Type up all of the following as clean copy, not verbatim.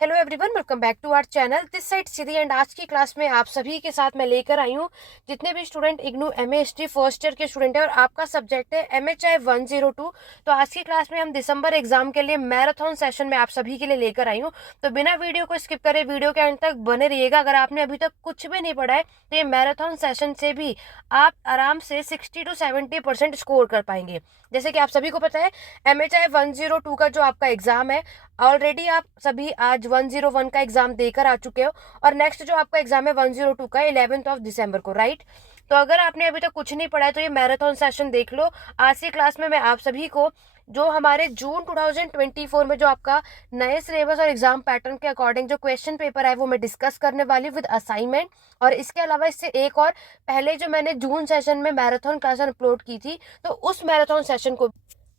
Hello everyone, welcome back to our channel. This side Siddhi and आज की class में आप सभी के साथ मैं लेकर आई हूँ जितने भी student IGNOU MA history first year के स्टूडेंट है और आपका सब्जेक्ट है एमएचआई 102। तो आज की क्लास में हम दिसंबर एग्जाम के लिए मैराथन सेशन में आप सभी के लिए लेकर आई हूँ। तो बिना वीडियो को स्किप करे वीडियो के एंड तक बने रहिएगा। अगर आपने अभी तक कुछ भी नहीं पढ़ा है तो ये मैराथन सेशन से भी आप आराम से 60 to 70% स्कोर कर पाएंगे। जैसे कि आप सभी को पता है एमएचआई 102 का जो आपका एग्जाम है ऑलरेडी आप सभी आज 101 का एग्जाम देकर आ चुके हो और नेक्स्ट जो आपका एग्जाम है 102 का 11 दिसंबर को, राइट। तो अगर आपने अभी तक कुछ नहीं पढ़ा है तो ये मैराथन सेशन देख लो। आज की क्लास में मैं आप सभी को जो हमारे जून 2024 में जो आपका नए सिलेबस और एग्जाम पैटर्न के अकॉर्डिंग जो क्वेश्चन पेपर है वो मैं डिस्कस करने वाली हूँ विद असाइनमेंट। और इसके अलावा इससे एक और पहले जो मैंने जून सेशन में मैराथन क्लास अपलोड की थी तो उस मैराथन सेशन को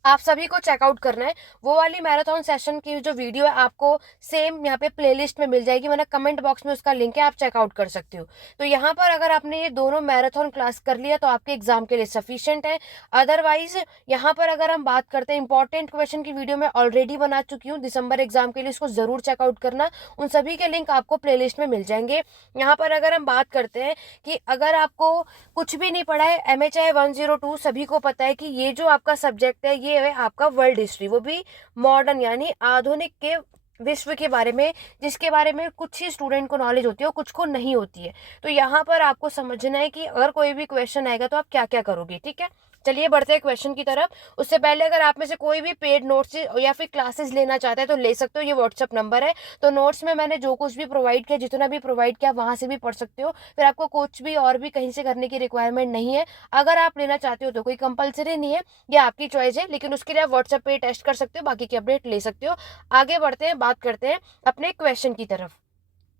आप सभी को चेकआउट करना है। वो वाली मैराथन सेशन की जो वीडियो है आपको सेम यहाँ पे प्लेलिस्ट में मिल जाएगी, मैंने कमेंट बॉक्स में उसका लिंक है, आप चेकआउट कर सकते हो। तो यहाँ पर अगर आपने ये दोनों मैराथन क्लास कर लिया तो आपके एग्जाम के लिए सफिशिएंट है। अदरवाइज यहाँ पर अगर हम बात करते हैं इंपॉर्टेंट क्वेश्चन की वीडियो मैं ऑलरेडी बना चुकी हूँ दिसंबर एग्जाम के लिए, इसको जरूर चेकआउट करना। उन सभी के लिंक आपको प्लेलिस्ट में मिल जाएंगे। यहाँ पर अगर हम बात करते हैं कि अगर आपको कुछ भी नहीं पढ़ा है एमएचआई 102, सभी को पता है कि ये जो आपका सब्जेक्ट है ये है आपका वर्ल्ड हिस्ट्री, वो भी मॉडर्न यानी आधुनिक के विश्व के बारे में, जिसके बारे में कुछ ही स्टूडेंट को नॉलेज होती है और कुछ को नहीं होती है। तो यहाँ पर आपको समझना है कि अगर कोई भी क्वेश्चन आएगा तो आप क्या क्या करोगे, ठीक है। चलिए बढ़ते हैं क्वेश्चन की तरफ। उससे पहले अगर आप में से कोई भी पेड नोट्स या फिर क्लासेस लेना चाहते हैं तो ले सकते हो, ये व्हाट्सअप नंबर है। तो नोट्स में मैंने जो कुछ भी प्रोवाइड किया, जितना भी प्रोवाइड किया वहां से भी पढ़ सकते हो, फिर आपको कुछ भी और भी कहीं से करने की रिक्वायरमेंट नहीं है। अगर आप लेना चाहते हो तो कोई कंपलसरी नहीं है, ये आपकी चॉइस है, लेकिन उसके लिए आप व्हाट्सएप पे टेस्ट कर सकते हो, बाकी की अपडेट ले सकते हो। आगे बढ़ते हैं, बात करते हैं अपने क्वेश्चन की तरफ।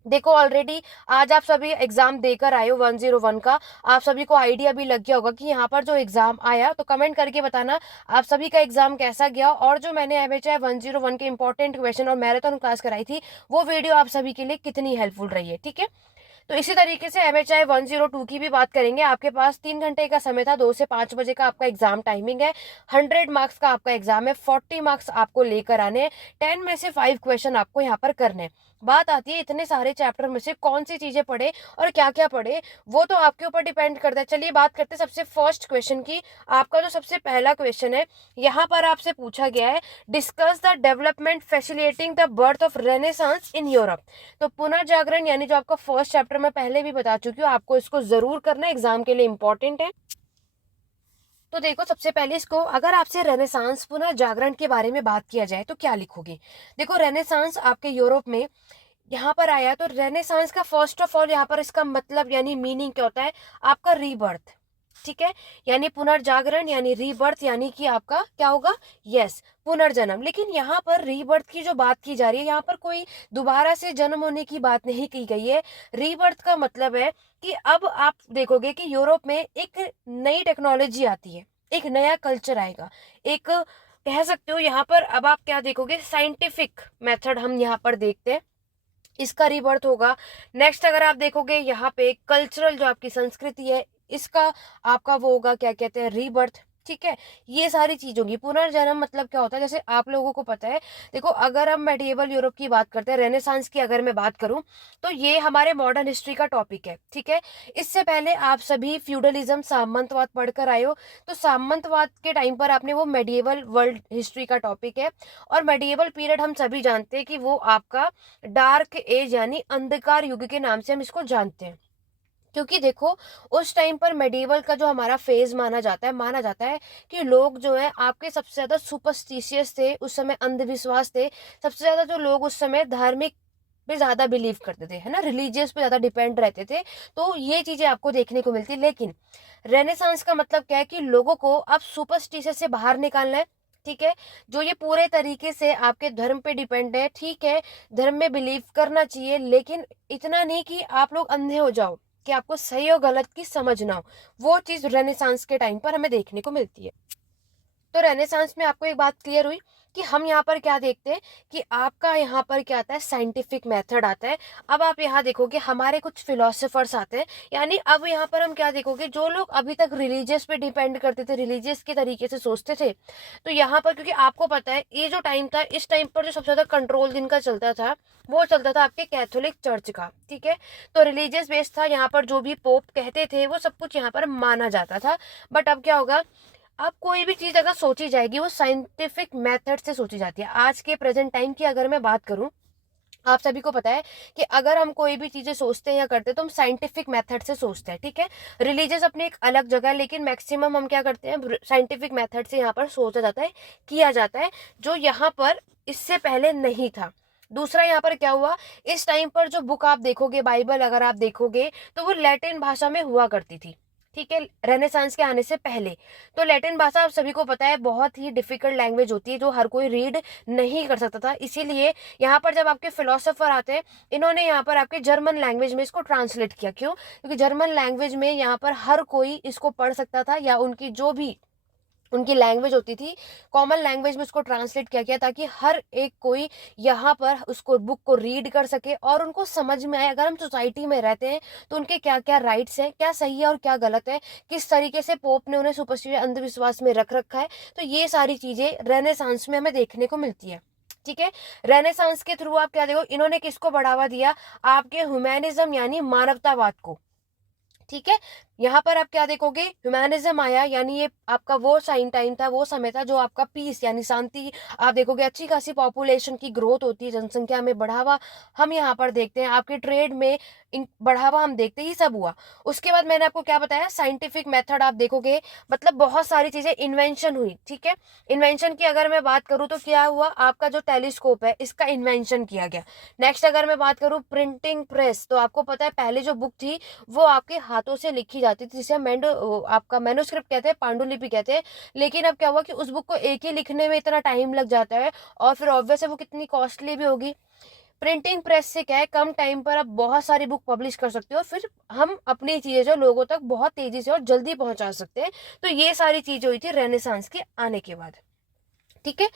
देखो ऑलरेडी आज आप सभी एग्जाम देकर आए हो 101 का, आप सभी को आइडिया भी लग गया होगा कि यहाँ पर जो एग्जाम आया, तो कमेंट करके बताना आप सभी का एग्जाम कैसा गया और जो मैंने एमएचआई 101 के इंपॉर्टेंट क्वेश्चन और मैराथन क्लास कराई थी वो वीडियो आप सभी के लिए कितनी हेल्पफुल रही है, ठीक है। तो इसी तरीके से एमएचआई 102 की भी बात करेंगे। आपके पास 3 घंटे का समय था, 2 से 5 बजे का आपका एग्जाम टाइमिंग है। 100 मार्क्स का आपका एग्जाम है, 40 मार्क्स आपको लेकर आने हैं। 10 में से 5 क्वेश्चन आपको यहाँ पर करने हैं। बात आती है इतने सारे चैप्टर में से कौन सी चीजें पढ़े और क्या क्या पढ़े, वो तो आपके ऊपर डिपेंड करता है। चलिए बात करते हैं सबसे फर्स्ट क्वेश्चन की। आपका जो सबसे पहला क्वेश्चन है यहाँ पर आपसे पूछा गया है, discuss the development facilitating the birth of renaissance in Europe. तो पुनर्जागरण यानी जो आपका फर्स्ट चैप्टर मैं पहले भी बता चुकी हूँ, आपको इसको जरूर करना, एग्जाम के लिए इंपॉर्टेंट है। तो देखो सबसे पहले इसको, अगर आपसे रेनेसांस पुनर्जागरण के बारे में बात किया जाए तो क्या लिखोगे। देखो रेनेसांस आपके यूरोप में यहाँ पर आया, तो रेनेसांस का फर्स्ट ऑफ ऑल यहाँ पर इसका मतलब यानी मीनिंग क्या होता है, आपका रीबर्थ, ठीक है। यानी पुनर्जागरण यानी रीबर्थ यानी कि आपका क्या होगा, यस, पुनर्जन्म। लेकिन यहाँ पर रीबर्थ की जो बात की जा रही है, यहाँ पर कोई दोबारा से जन्म होने की बात नहीं की गई है। रीबर्थ का मतलब है कि अब आप देखोगे कि यूरोप में एक नई टेक्नोलॉजी आती है, एक नया कल्चर आएगा, एक कह सकते हो यहाँ पर अब आप क्या देखोगे, साइंटिफिक मेथड हम यहाँ पर देखते हैं, इसका रीबर्थ होगा। नेक्स्ट अगर आप देखोगे यहाँ पे कल्चरल जो आपकी संस्कृति है, इसका आपका वो होगा, क्या कहते हैं, रीबर्थ, ठीक है। ये सारी चीज होगी। पुनर्जन्म मतलब क्या होता है, जैसे आप लोगों को पता है, देखो अगर हम मेडिएवल यूरोप की बात करते हैं, रेनेसांस की अगर मैं बात करूं तो ये हमारे मॉडर्न हिस्ट्री का टॉपिक है, ठीक है। इससे पहले आप सभी फ्यूडलिज्म सामंतवाद पढ़कर आए हो, तो सामंतवाद के टाइम पर आपने वो मेडिएवल वर्ल्ड हिस्ट्री का टॉपिक है। और मेडिएवल पीरियड हम सभी जानते हैं कि वो आपका डार्क एज यानी अंधकार युग के नाम से हम इसको जानते हैं। क्योंकि देखो उस टाइम पर मेडिवल का जो हमारा फेज माना जाता है कि लोग जो है आपके सबसे ज्यादा सुपरस्टिशियस थे, उस समय अंधविश्वास थे, सबसे ज्यादा जो लोग उस समय धार्मिक पे ज्यादा बिलीव करते थे, है ना, रिलीजियस पे ज्यादा डिपेंड रहते थे। तो ये चीजें आपको देखने को मिलती। लेकिन रेनेसांस का मतलब क्या है कि लोगों को अब सुपरस्टिशियस से बाहर निकालना है, ठीक है। जो ये पूरे तरीके से आपके धर्म पे डिपेंड है, ठीक है, धर्म में बिलीव करना चाहिए, लेकिन इतना नहीं कि आप लोग अंधे हो जाओ कि आपको सही और गलत की समझ ना हो। वो चीज रेनेसांस के टाइम पर हमें देखने को मिलती है। तो रेनेसांस में आपको एक बात क्लियर हुई कि हम यहाँ पर क्या देखते हैं कि आपका यहाँ पर क्या आता है, साइंटिफिक मेथड आता है। अब आप यहाँ देखोगे हमारे कुछ फिलोसोफर्स आते हैं, यानी अब यहाँ पर हम क्या देखोगे, जो लोग अभी तक रिलीजियस पे डिपेंड करते थे, रिलीजियस के तरीके से सोचते थे, तो यहाँ पर क्योंकि आपको पता है ये जो टाइम था, इस टाइम पर जो सबसे ज्यादा कंट्रोल जिनका चलता था वो चलता था आपके कैथोलिक चर्च का। ठीक है, तो रिलीजियस बेस था, यहाँ पर जो भी पोप कहते थे वो सब कुछ यहाँ पर माना जाता था। बट अब क्या होगा, अब कोई भी चीज अगर सोची जाएगी वो साइंटिफिक मेथड से सोची जाती है। आज के प्रेजेंट टाइम की अगर मैं बात करूं, आप सभी को पता है कि अगर हम कोई भी चीजें सोचते हैं या करते हैं तो हम साइंटिफिक मेथड से सोचते हैं। ठीक है, रिलीजियस अपनी एक अलग जगह है, लेकिन मैक्सिमम हम क्या करते हैं, साइंटिफिक मेथड से यहाँ पर सोचा जाता है, किया जाता है, जो यहाँ पर इससे पहले नहीं था। दूसरा यहाँ पर क्या हुआ, इस टाइम पर जो बुक आप देखोगे, बाइबल अगर आप देखोगे तो वो लैटिन भाषा में हुआ करती थी। ठीक है, रेनेसांस के आने से पहले। तो लैटिन भाषा आप सभी को पता है बहुत ही डिफिकल्ट लैंग्वेज होती है, जो हर कोई रीड नहीं कर सकता था। इसीलिए यहाँ पर जब आपके फिलोसोफर आते हैं, इन्होंने यहाँ पर आपके जर्मन लैंग्वेज में इसको ट्रांसलेट किया। क्यों? क्योंकि जर्मन लैंग्वेज में यहाँ पर हर कोई इसको पढ़ सकता था, या उनकी जो भी उनकी लैंग्वेज होती थी, कॉमन लैंग्वेज में उसको ट्रांसलेट किया गया, ताकि हर एक कोई यहाँ पर उसको बुक को रीड कर सके और उनको समझ में आए अगर हम सोसाइटी में रहते हैं तो उनके क्या क्या राइट्स हैं, क्या सही है और क्या गलत है, किस तरीके से पोप ने उन्हें सुपरस्टिशियस अंधविश्वास में रख रखा है। तो ये सारी चीजें रेनेसांस में हमें देखने को मिलती है। ठीक है, रेनेसांस के थ्रू आप क्या देखो, इन्होंने किसको बढ़ावा दिया, आपके ह्यूमैनिज्म यानी मानवतावाद को। ठीक है, यहाँ पर आप क्या देखोगे, ह्यूमैनिज्म आया, यानी ये आपका वो टाइम था, वो समय था जो आपका पीस यानी शांति। आप देखोगे अच्छी खासी पॉपुलेशन की ग्रोथ होती है, जनसंख्या में बढ़ावा हम यहाँ पर देखते हैं, आपके ट्रेड में बढ़ावा हम देखते हैं, ये सब हुआ। उसके बाद मैंने आपको क्या बताया, साइंटिफिक मेथड आप देखोगे, मतलब बहुत सारी चीजें इन्वेंशन हुई। ठीक है, इन्वेंशन की अगर मैं बात करूँ तो क्या हुआ, आपका जो टेलीस्कोप है इसका इन्वेंशन किया गया। नेक्स्ट अगर मैं बात करूँ प्रिंटिंग प्रेस, तो आपको पता है पहले जो बुक थी वो आपके हाथों से लिखी जाती थी, जिसे आपका मैन्युस्क्रिप्ट कहते हैं, पांडुलिपि कहते हैं। लेकिन अब क्या हुआ कि उस बुक को एक ही लिखने में इतना टाइम लग जाता है, और फिर ऑब्वियस है वो कितनी कॉस्टली भी होगी। प्रिंटिंग प्रेस से क्या है, कम टाइम पर आप बहुत सारी बुक पब्लिश कर सकते हो, फिर हम अपनी चीजें जो लोगों तक बहुत तेजी से और जल्दी पहुंचा सकते हैं। तो ये सारी चीजें हुई थी रेनेसांस के आने के बाद। ठीक है,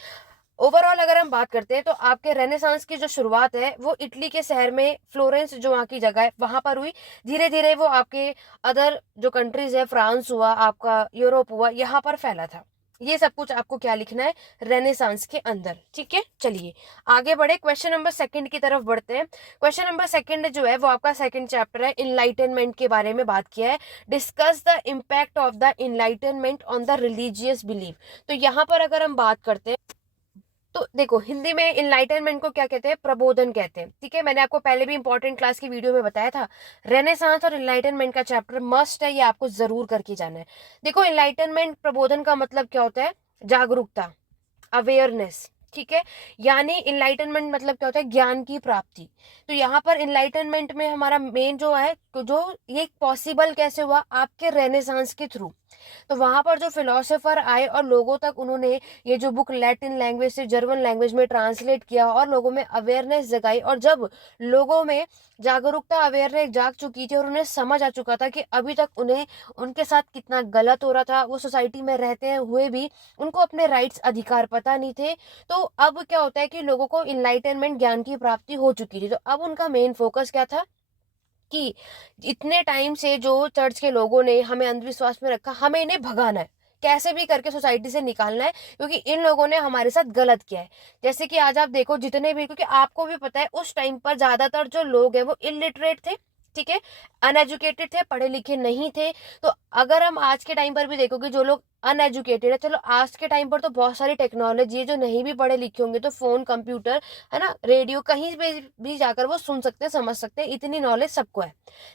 ओवरऑल अगर हम बात करते हैं तो आपके रेनेसांस की जो शुरुआत है वो इटली के शहर में, फ्लोरेंस जो वहाँ की जगह है वहां पर हुई। धीरे धीरे वो आपके अदर जो कंट्रीज है, फ्रांस हुआ, आपका यूरोप हुआ, यहाँ पर फैला था। ये सब कुछ आपको क्या लिखना है, रेनेसांस के अंदर। ठीक है, चलिए आगे बढ़े, क्वेश्चन नंबर सेकंड की तरफ बढ़ते हैं। क्वेश्चन नंबर सेकंड जो है वो आपका सेकंड चैप्टर है, इनलाइटनमेंट के बारे में बात किया है। Discuss the impact of the enlightenment on the religious belief. तो यहाँ पर अगर हम बात करते हैं तो देखो, हिंदी में इनलाइटनमेंट को क्या कहते हैं, प्रबोधन कहते हैं। ठीक है, मैंने आपको पहले भी इंपॉर्टेंट क्लास की वीडियो में बताया था, रेनेसांस और इनलाइटनमेंट का चैप्टर मस्ट है, ये आपको जरूर करके जाना है। देखो, इनलाइटनमेंट प्रबोधन का मतलब क्या होता है, जागरूकता, अवेयरनेस। ठीक है, यानी इनलाइटनमेंट मतलब क्या होता है, ज्ञान की प्राप्ति। तो यहाँ पर इनलाइटनमेंट में हमारा मेन जो है, जो ये पॉसिबल कैसे हुआ, आपके रेनेसांस के थ्रू। तो वहां पर जो फिलोसोफर आए और लोगों तक उन्होंने ये जो बुक लैटिन लैंग्वेज से जर्मन लैंग्वेज में ट्रांसलेट किया और लोगों में अवेयरनेस जगाई, और जब लोगों में जागरूकता, अवेयरनेस जाग चुकी थी और उन्हें समझ आ चुका था कि अभी तक उन्हें उनके साथ कितना गलत हो रहा था, वो सोसाइटी में रहते हुए भी उनको अपने राइट्स, अधिकार पता नहीं थे, तो अब क्या होता है कि लोगों को इनलाइटनमेंट, ज्ञान की प्राप्ति हो चुकी थी। तो अब उनका मेन फोकस क्या था कि इतने टाइम से जो चर्च के लोगों ने हमें अंधविश्वास में रखा, हमें इन्हें भगाना है, कैसे भी करके सोसाइटी से निकालना है, क्योंकि इन लोगों ने हमारे साथ गलत किया है। जैसे कि आज आप देखो जितने भी, क्योंकि आपको भी पता है उस टाइम पर ज्यादातर जो लोग हैं वो इलिटरेट थे। ठीक है, अनएजुकेटेड थे, पढ़े लिखे नहीं थे। तो अगर हम आज के टाइम पर भी देखोगे, जो लोग अनएजुकेटेड है, चलो आज के टाइम पर तो बहुत सारी टेक्नोलॉजी है, जो नहीं भी पढ़े लिखे होंगे तो फोन, कंप्यूटर, है ना, रेडियो, कहीं पे भी जाकर वो सुन सकते हैं, समझ सकते हैं, इतनी नॉलेज सबको है।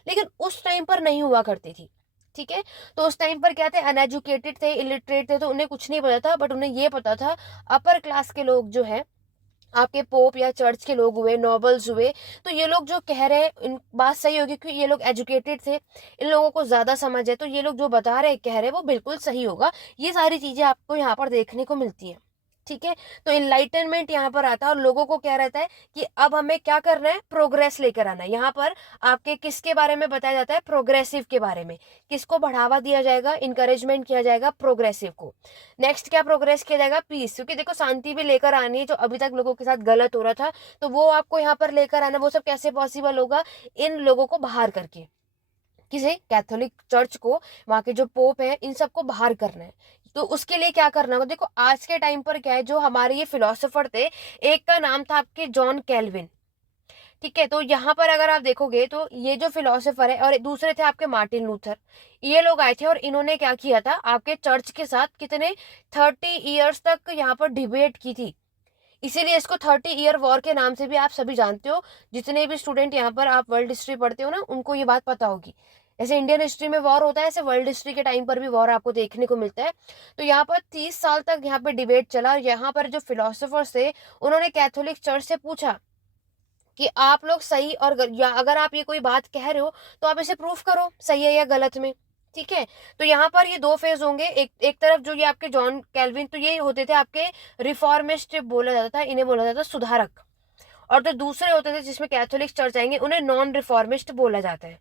लेकिन उस टाइम पर नहीं हुआ करती थी। ठीक है, तो उस टाइम पर क्या थे, अनएजुकेटेड थे, इलिटरेट थे, तो उन्हें कुछ नहीं पता था। बट उन्हें ये पता था, अपर क्लास के लोग जो है, आपके पोप या चर्च के लोग हुए, नॉबल्स हुए, तो ये लोग जो कह रहे हैं, इन बात सही होगी क्योंकि ये लोग एजुकेटेड थे, इन लोगों को ज्यादा समझ है, तो ये लोग जो बता रहे हैं, कह रहे हैं, वो बिल्कुल सही होगा। ये सारी चीजें आपको यहाँ पर देखने को मिलती है। ठीक है। तो इनलाइटनमेंट यहाँ पर आता है और लोगों को क्या रहता है कि अब हमें क्या करना है, प्रोग्रेस लेकर आना है। यहाँ पर आपके किसके बारे में बताया जाता है, प्रोग्रेसिव के बारे में। किसको बढ़ावा दिया जाएगा, इंकरेजमेंट किया जाएगा, प्रोग्रेसिव को। नेक्स्ट क्या प्रोग्रेस किया जाएगा, पीस, क्योंकि देखो शांति भी लेकर आनी है। जो अभी तक लोगों के साथ गलत हो रहा था तो वो आपको यहाँ पर लेकर आना, वो सब कैसे पॉसिबल होगा, इन लोगों को बाहर करके, किसे, कैथोलिक चर्च को, वहां के जो पोप है, इन सबको बाहर करना है। तो उसके लिए क्या करना होगा, देखो आज के टाइम पर क्या है, जो हमारे ये फिलोसोफर थे, एक का नाम था आपके जॉन कैल्विन, ठीक है। तो यहाँ पर अगर आप देखोगे तो ये जो फिलोसोफर है, और दूसरे थे आपके मार्टिन लूथर, ये लोग आए थे और इन्होंने क्या किया था, आपके चर्च के साथ कितने 30 ईयर्स तक यहाँ पर डिबेट की थी। इसीलिए इसको 30 ईयर वॉर के नाम से भी आप सभी जानते हो। जितने भी स्टूडेंट यहाँ पर आप वर्ल्ड हिस्ट्री पढ़ते हो ना, उनको ये बात पता होगी। ऐसे इंडियन हिस्ट्री में वॉर होता है, ऐसे वर्ल्ड हिस्ट्री के टाइम पर भी वॉर आपको देखने को मिलता है। तो यहाँ पर 30 साल तक यहाँ पे डिबेट चला, और यहाँ पर जो फिलोसोफर्स थे, उन्होंने कैथोलिक चर्च से पूछा कि आप लोग सही और या अगर आप ये कोई बात कह रहे हो तो आप इसे प्रूफ करो, सही है या गलत में, ठीक है। तो यहाँ पर ये दो फेज होंगे। एक तरफ जो ये आपके जॉन कैल्विन, तो ये होते थे आपके रिफॉर्मिस्ट बोला जाता था, इन्हें बोला जाता था सुधारक। और जो दूसरे होते थे जिसमें कैथोलिक चर्च आएंगे, उन्हें नॉन रिफॉर्मिस्ट बोला जाता है,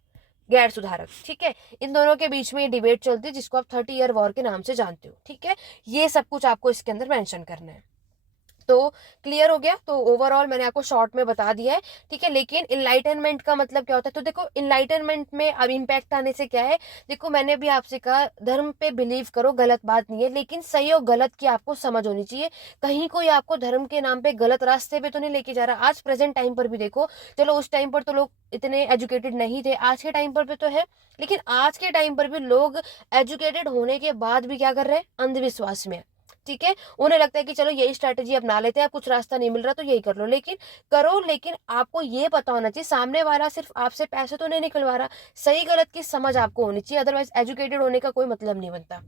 गैर सुधारक, ठीक है। इन दोनों के बीच में ये डिबेट चलती है, जिसको आप 30 ईयर वॉर के नाम से जानते हो, ठीक है। ये सब कुछ आपको इसके अंदर मेंशन करना है। तो क्लियर हो गया। तो ओवरऑल मैंने आपको शॉर्ट में बता दिया है, ठीक है। लेकिन इनलाइटनमेंट का मतलब क्या होता है, तो देखो इनलाइटनमेंट में अब इम्पैक्ट आने से क्या है, देखो मैंने भी आपसे कहा धर्म पे बिलीव करो, गलत बात नहीं है, लेकिन सही और गलत की आपको समझ होनी चाहिए। कहीं कोई आपको धर्म के नाम पे गलत रास्ते पे तो नहीं लेके जा रहा। आज प्रेजेंट टाइम पर भी देखो, चलो उस टाइम पर तो लोग इतने एजुकेटेड नहीं थे, आज के टाइम पर भी तो है, लेकिन आज के टाइम पर भी लोग एजुकेटेड होने के बाद भी क्या कर रहे हैं, अंधविश्वास में, ठीक है। उन्हें लगता है कि चलो यही स्ट्रैटेजी अपना लेते हैं, कुछ रास्ता नहीं मिल रहा तो यही कर लो, लेकिन करो, लेकिन आपको ये पता होना चाहिए सामने वाला सिर्फ आपसे पैसे तो नहीं निकलवा रहा, सही गलत की समझ आपको होनी चाहिए। अदरवाइज एजुकेटेड होने का कोई मतलब नहीं बनता।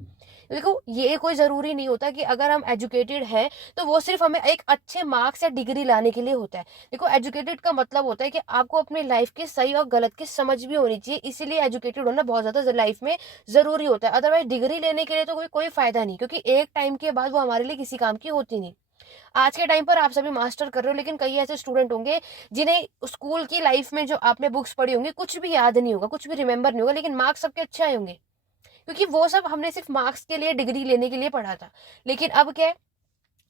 देखो ये कोई जरूरी नहीं होता कि अगर हम एजुकेटेड हैं तो वो सिर्फ हमें एक अच्छे मार्क्स या डिग्री लाने के लिए होता है। देखो एजुकेटेड का मतलब होता है कि आपको अपनी लाइफ की सही और गलत की समझ भी होनी चाहिए, इसीलिए एजुकेटेड होना बहुत ज्यादा लाइफ में जरूरी होता है। अदरवाइज डिग्री लेने के लिए तो कोई फायदा नहीं, क्योंकि एक टाइम के बाद वो हमारे लिए किसी काम की होती नहीं। आज के टाइम पर आप सभी मास्टर कर रहे हो, लेकिन कई ऐसे स्टूडेंट होंगे जिन्हें स्कूल की लाइफ में जो आपने बुक्स पढ़ी होंगी कुछ भी याद नहीं होगा, कुछ भी रिमेंबर नहीं होगा, लेकिन मार्क्स सबके अच्छे आए होंगे, क्योंकि वो सब हमने सिर्फ मार्क्स के लिए, डिग्री लेने के लिए पढ़ा था। लेकिन अब क्या है,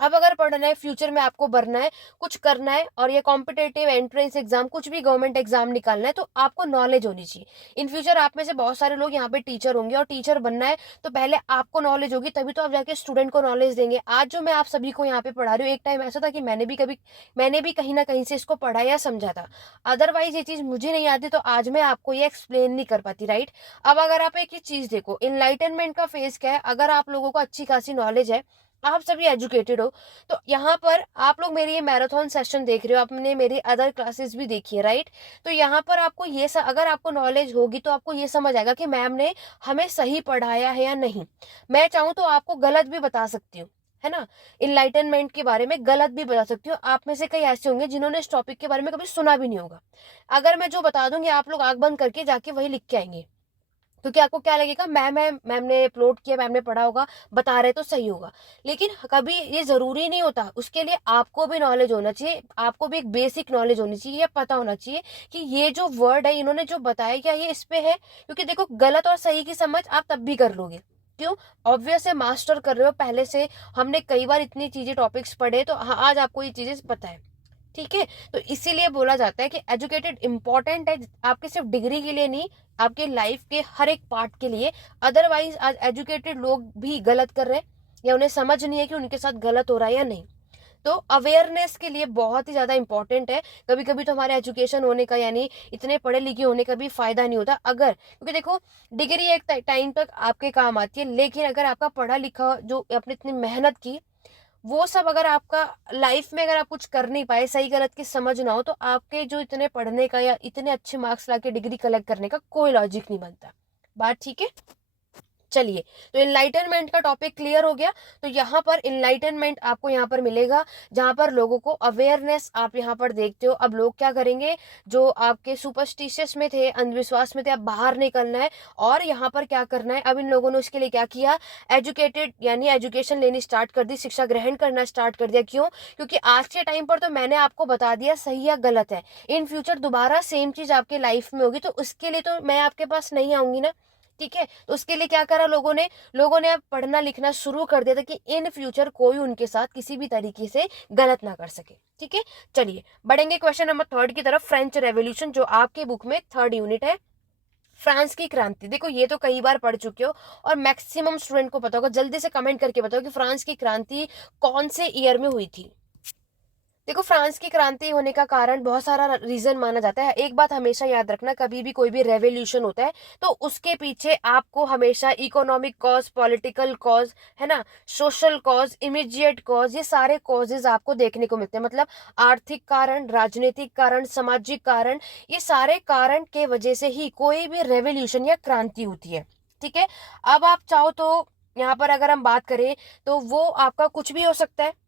अब अगर पढ़ना है, फ्यूचर में आपको बढ़ना है, कुछ करना है, और ये कॉम्पिटेटिव एंट्रेंस एग्जाम, कुछ भी गवर्नमेंट एग्जाम निकालना है, तो आपको नॉलेज होनी चाहिए। इन फ्यूचर आप में से बहुत सारे लोग यहाँ पे टीचर होंगे, और टीचर बनना है तो पहले आपको नॉलेज होगी, तभी तो आप जाके स्टूडेंट को नॉलेज देंगे। आज जो मैं आप सभी को यहाँ पे पढ़ा रही हूँ, एक टाइम ऐसा था कि मैंने भी कहीं ना कहीं से इसको पढ़ा या समझा था, अदरवाइज ये चीज मुझे नहीं आती तो आज मैं आपको ये एक्सप्लेन नहीं कर पाती, राइट। अब अगर आप एक ही चीज देखो, इनलाइटनमेंट का फेज क्या है, अगर आप लोगों को अच्छी खासी नॉलेज है, आप सभी एजुकेटेड हो, तो यहाँ पर आप लोग मेरी ये मैराथन सेशन देख रहे हो, आपने मेरी अदर क्लासेस भी देखी है, राइट। तो यहाँ पर आपको ये अगर आपको नॉलेज होगी तो आपको ये समझ आएगा कि मैम ने हमें सही पढ़ाया है या नहीं। मैं चाहूँ तो आपको गलत भी बता सकती हूँ, है ना। इनलाइटनमेंट के बारे में गलत भी बता सकती हूँ। आप में से कई ऐसे होंगे जिन्होंने इस टॉपिक के बारे में कभी सुना भी नहीं होगा। अगर मैं जो बता दूंगी आप लोग आंख बंद करके जाके वही लिख के आएंगे, क्योंकि आपको क्या लगेगा, मैम ने अपलोड किया, मैम ने पढ़ा होगा, बता रहे तो सही होगा। लेकिन कभी ये जरूरी नहीं होता, उसके लिए आपको भी नॉलेज होना चाहिए, आपको भी एक बेसिक नॉलेज होनी चाहिए, या पता होना चाहिए कि ये जो वर्ड है इन्होंने जो बताया क्या ये इस पे है। क्योंकि देखो गलत और सही की समझ आप तब भी कर लोगे, क्यों, ऑब्वियस है, मास्टर कर रहे हो पहले से, हमने कई बार इतनी चीजें टॉपिक्स पढ़े, तो हाँ आज आपको ये चीजें पता है, ठीक है। तो इसीलिए बोला जाता है कि एजुकेटेड इंपॉर्टेंट है, आपके सिर्फ डिग्री के लिए नहीं, आपके लाइफ के हर एक पार्ट के लिए। अदरवाइज आज एजुकेटेड लोग भी गलत कर रहे हैं, या उन्हें समझ नहीं है कि उनके साथ गलत हो रहा है या नहीं। तो अवेयरनेस के लिए बहुत ही ज्यादा इंपॉर्टेंट है। कभी कभी तो हमारे एजुकेशन होने का, यानी इतने पढ़े लिखे होने का भी फायदा नहीं होता, अगर, क्योंकि देखो डिग्री एक टाइम तक आपके काम आती है, लेकिन अगर आपका पढ़ा लिखा जो आपने इतनी मेहनत की, वो सब अगर आपका लाइफ में अगर आप कुछ कर नहीं पाए, सही गलत की समझ ना हो, तो आपके जो इतने पढ़ने का या इतने अच्छे मार्क्स लाके डिग्री कलेक्ट करने का कोई लॉजिक नहीं बनता। बात ठीक है। चलिए, तो इनलाइटनमेंट का टॉपिक क्लियर हो गया। तो यहाँ पर इनलाइटनमेंट आपको यहाँ पर मिलेगा, जहाँ पर लोगों को अवेयरनेस आप यहाँ पर देखते हो। अब लोग क्या करेंगे, जो आपके सुपरस्टिशियस में थे, अंधविश्वास में थे, अब बाहर निकलना है और यहाँ पर क्या करना है। अब इन लोगों ने उसके लिए क्या किया, एजुकेटेड यानी एजुकेशन लेनी स्टार्ट कर दी, शिक्षा ग्रहण करना स्टार्ट कर दिया। क्यों? क्योंकि आज के टाइम पर तो मैंने आपको बता दिया सही या गलत है, इन फ्यूचर दोबारा सेम चीज आपके लाइफ में होगी, तो उसके लिए तो मैं आपके पास नहीं आऊंगी ना। ठीक है, तो उसके लिए क्या करा लोगों ने अब पढ़ना लिखना शुरू कर दिया था कि इन फ्यूचर कोई उनके साथ किसी भी तरीके से गलत ना कर सके। ठीक है, चलिए बढ़ेंगे क्वेश्चन नंबर 3 की तरफ। फ्रेंच रेवोल्यूशन, जो आपके बुक में 3rd यूनिट है, फ्रांस की क्रांति। देखो ये तो कई बार पढ़ चुके हो और मैक्सिमम स्टूडेंट को पता होगा। जल्दी से कमेंट करके बताओ कि फ्रांस की क्रांति कौन से ईयर में हुई थी। देखो, फ्रांस की क्रांति होने का कारण बहुत सारा रीजन माना जाता है। एक बात हमेशा याद रखना, कभी भी कोई भी रेवोल्यूशन होता है तो उसके पीछे आपको हमेशा इकोनॉमिक कॉज, पॉलिटिकल कॉज, है ना, सोशल कॉज, इमीडिएट कॉज, ये सारे कॉजेज आपको देखने को मिलते हैं। मतलब आर्थिक कारण, राजनीतिक कारण, सामाजिक कारण, ये सारे कारण के वजह से ही कोई भी रेवोल्यूशन या क्रांति होती है। ठीक है, अब आप चाहो तो यहाँ पर अगर हम बात करें तो वो आपका कुछ भी हो सकता है।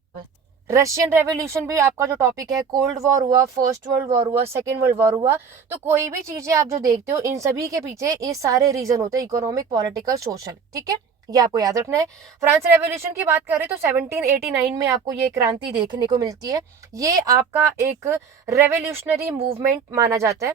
रशियन रेवोल्यूशन भी आपका जो टॉपिक है, कोल्ड वॉर हुआ, फर्स्ट वर्ल्ड वॉर हुआ, सेकेंड वर्ल्ड वॉर हुआ, तो कोई भी चीजें आप जो देखते हो इन सभी के पीछे ये सारे रीजन होते हैं, इकोनॉमिक, पॉलिटिकल, सोशल। ठीक है, ये आपको याद रखना है। फ्रांस रेवोल्यूशन की बात करें तो 1789 में आपको ये क्रांति देखने को मिलती है। ये आपका एक रेवोल्यूशनरी मूवमेंट माना जाता है।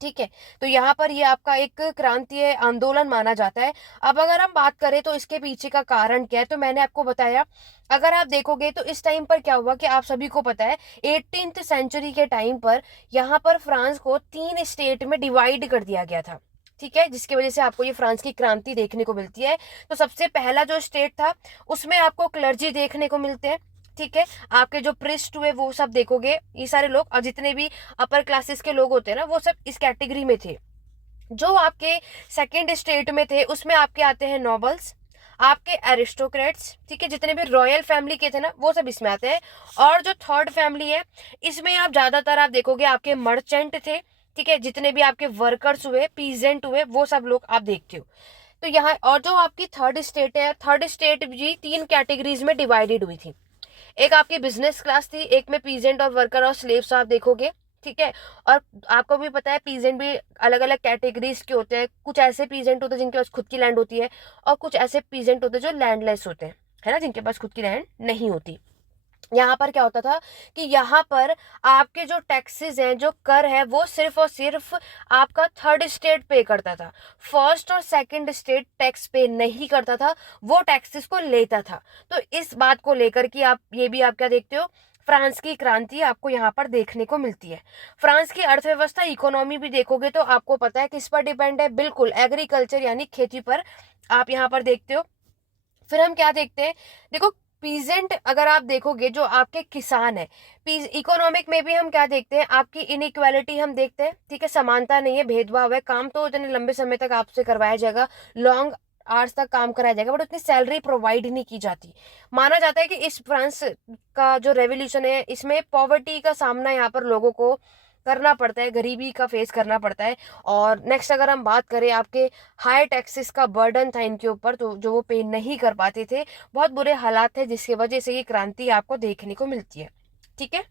ठीक है, तो यहाँ पर ये आपका एक क्रांतीय आंदोलन माना जाता है। अब अगर हम बात करें तो इसके पीछे का कारण क्या है, तो मैंने आपको बताया। अगर आप देखोगे तो इस टाइम पर क्या हुआ कि आप सभी को पता है 18th सेंचुरी के टाइम पर यहाँ पर फ्रांस को 3 स्टेट में डिवाइड कर दिया गया था। ठीक है, जिसकी वजह से आपको ये फ्रांस की क्रांति देखने को मिलती है। तो सबसे पहला जो स्टेट था उसमें आपको क्लर्जी देखने को मिलते हैं। ठीक है, आपके जो प्रिस्ट हुए वो सब देखोगे, ये सारे लोग और जितने भी अपर क्लासेस के लोग होते हैं ना, वो सब इस कैटेगरी में थे। जो आपके सेकेंड स्टेट में थे उसमें आपके आते हैं नोबल्स, आपके एरिस्टोक्रेट्स। ठीक है, जितने भी रॉयल फैमिली के थे ना वो सब इसमें आते हैं। और जो थर्ड फैमिली है इसमें आप ज्यादातर आप देखोगे आपके मर्चेंट थे। ठीक है, जितने भी आपके वर्कर्स हुए, पीजेंट हुए, वो सब लोग आप देखते हो। तो यहाँ और जो आपकी थर्ड स्टेट है, थर्ड स्टेट भी 3 कैटेगरीज में डिवाइडेड हुई थी। एक आपकी बिजनेस क्लास थी, एक में पीजेंट और वर्कर और स्लेव्स आप देखोगे। ठीक है, और आपको भी पता है पीजेंट भी अलग अलग कैटेगरीज के होते हैं। कुछ ऐसे पीजेंट होते हैं जिनके पास खुद की लैंड होती है और कुछ ऐसे पीजेंट होते हैं जो लैंडलेस होते हैं, है ना, जिनके पास खुद की लैंड नहीं होती। यहाँ पर क्या होता था कि यहाँ पर आपके जो टैक्सेस हैं, जो कर है, वो सिर्फ और सिर्फ आपका थर्ड स्टेट पे करता था। फर्स्ट और सेकंड स्टेट टैक्स पे नहीं करता था, वो टैक्सेस को लेता था। तो इस बात को लेकर कि आप ये भी आप क्या देखते हो, फ्रांस की क्रांति आपको यहाँ पर देखने को मिलती है। फ्रांस की अर्थव्यवस्था, इकोनॉमी भी देखोगे तो आपको पता है किस पर डिपेंड है, बिल्कुल एग्रीकल्चर यानी खेती पर आप यहाँ पर देखते हो। फिर हम क्या देखते हैं, देखो पीजेंट अगर आप देखोगे जो आपके किसान है, इकोनॉमिक में भी हम क्या देखते हैं, आपकी इनइक्वालिटी हम देखते हैं। ठीक है, समानता नहीं है, भेदभाव है। काम तो इतने लंबे समय तक आपसे करवाया जाएगा, लॉन्ग आवर्स तक काम कराया जाएगा, बट उतनी सैलरी प्रोवाइड नहीं की जाती। माना जाता है कि इस फ्रांस का जो रेवोल्यूशन है इसमें पॉवर्टी का सामना यहाँ पर लोगों को करना पड़ता है, गरीबी का फेस करना पड़ता है। और नेक्स्ट अगर हम बात करें, आपके हाई टैक्सेस का बर्डन था इनके ऊपर, तो जो वो पे नहीं कर पाते थे, बहुत बुरे हालात थे, जिसकी वजह से ये क्रांति आपको देखने को मिलती है। ठीक है,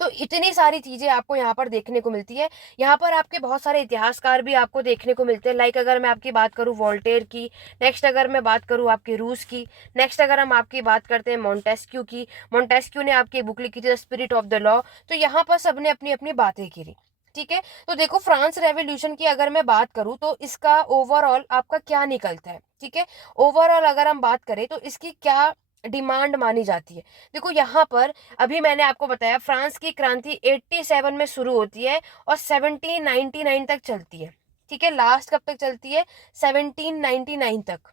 तो इतनी सारी चीजें आपको यहाँ पर देखने को मिलती है। यहाँ पर आपके बहुत सारे इतिहासकार भी आपको देखने को मिलते हैं। लाइक अगर मैं आपकी बात करूँ वोल्टेयर की, नेक्स्ट अगर मैं बात करूँ आपके रूस की, नेक्स्ट अगर हम आपकी बात करते हैं मोंटेस्क्यू की, मोंटेस्क्यू ने आपकी बुक लिखी थी the spirit of the law. तो यहाँ पर सबने अपनी अपनी बातें की। ठीक है, तो देखो फ्रांस रेवोल्यूशन की अगर मैं बात करूं तो इसका ओवरऑल आपका क्या निकलता है। ठीक है, ओवरऑल अगर हम बात करें तो इसकी क्या डिमांड मानी जाती है। देखो यहाँ पर अभी मैंने आपको बताया फ्रांस की क्रांति 87 में शुरू होती है और 1799 तक चलती है। ठीक है, लास्ट कब तक चलती है, 1799 तक।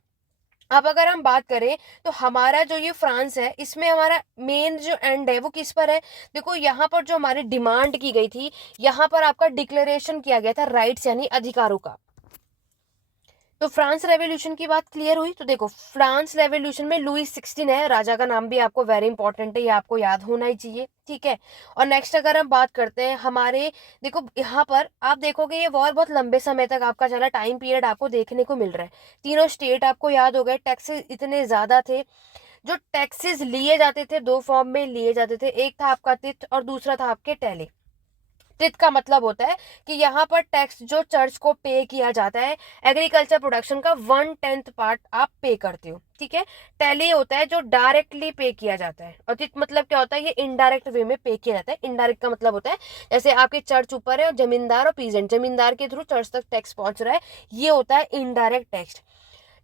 अब अगर हम बात करें तो हमारा जो ये फ्रांस है इसमें हमारा मेन जो एंड है वो किस पर है। देखो यहाँ पर जो हमारी डिमांड की गई थी, यहाँ पर आपका डिक्लेरेशन किया गया था राइट्स यानी अधिकारों का। तो फ्रांस रेवोल्यूशन की बात क्लियर हुई। तो देखो फ्रांस रेवोल्यूशन में लुई 16 है, राजा का नाम भी आपको वेरी इंपॉर्टेंट है, ये आपको याद होना ही चाहिए, ठीक है। और नेक्स्ट अगर हम बात करते हैं हमारे, देखो यहाँ पर आप देखोगे ये वॉर बहुत लंबे समय तक आपका चला, टाइम पीरियड आपको देखने को मिल रहा है। तीनों स्टेट आपको याद हो गए, टैक्सेस इतने ज्यादा थे। जो टैक्सेस लिए जाते थे दो फॉर्म में लिए जाते थे, एक था आपका तिथ और दूसरा था आपके टैली। टिथ का मतलब होता है कि यहाँ पर टैक्स जो चर्च को पे किया जाता है, एग्रीकल्चर प्रोडक्शन का 1/10 पार्ट आप पे करते हो, ठीक है। टैली होता है जो डायरेक्टली पे किया जाता है, और टिथ मतलब क्या होता है, ये इनडायरेक्ट वे में पे किया जाता है। इनडायरेक्ट का मतलब होता है जैसे आपके चर्च ऊपर है और जमींदार और पीजेंट, जमींदार के थ्रू चर्च तक टैक्स पहुंच रहा है, ये होता है इनडायरेक्ट टैक्स।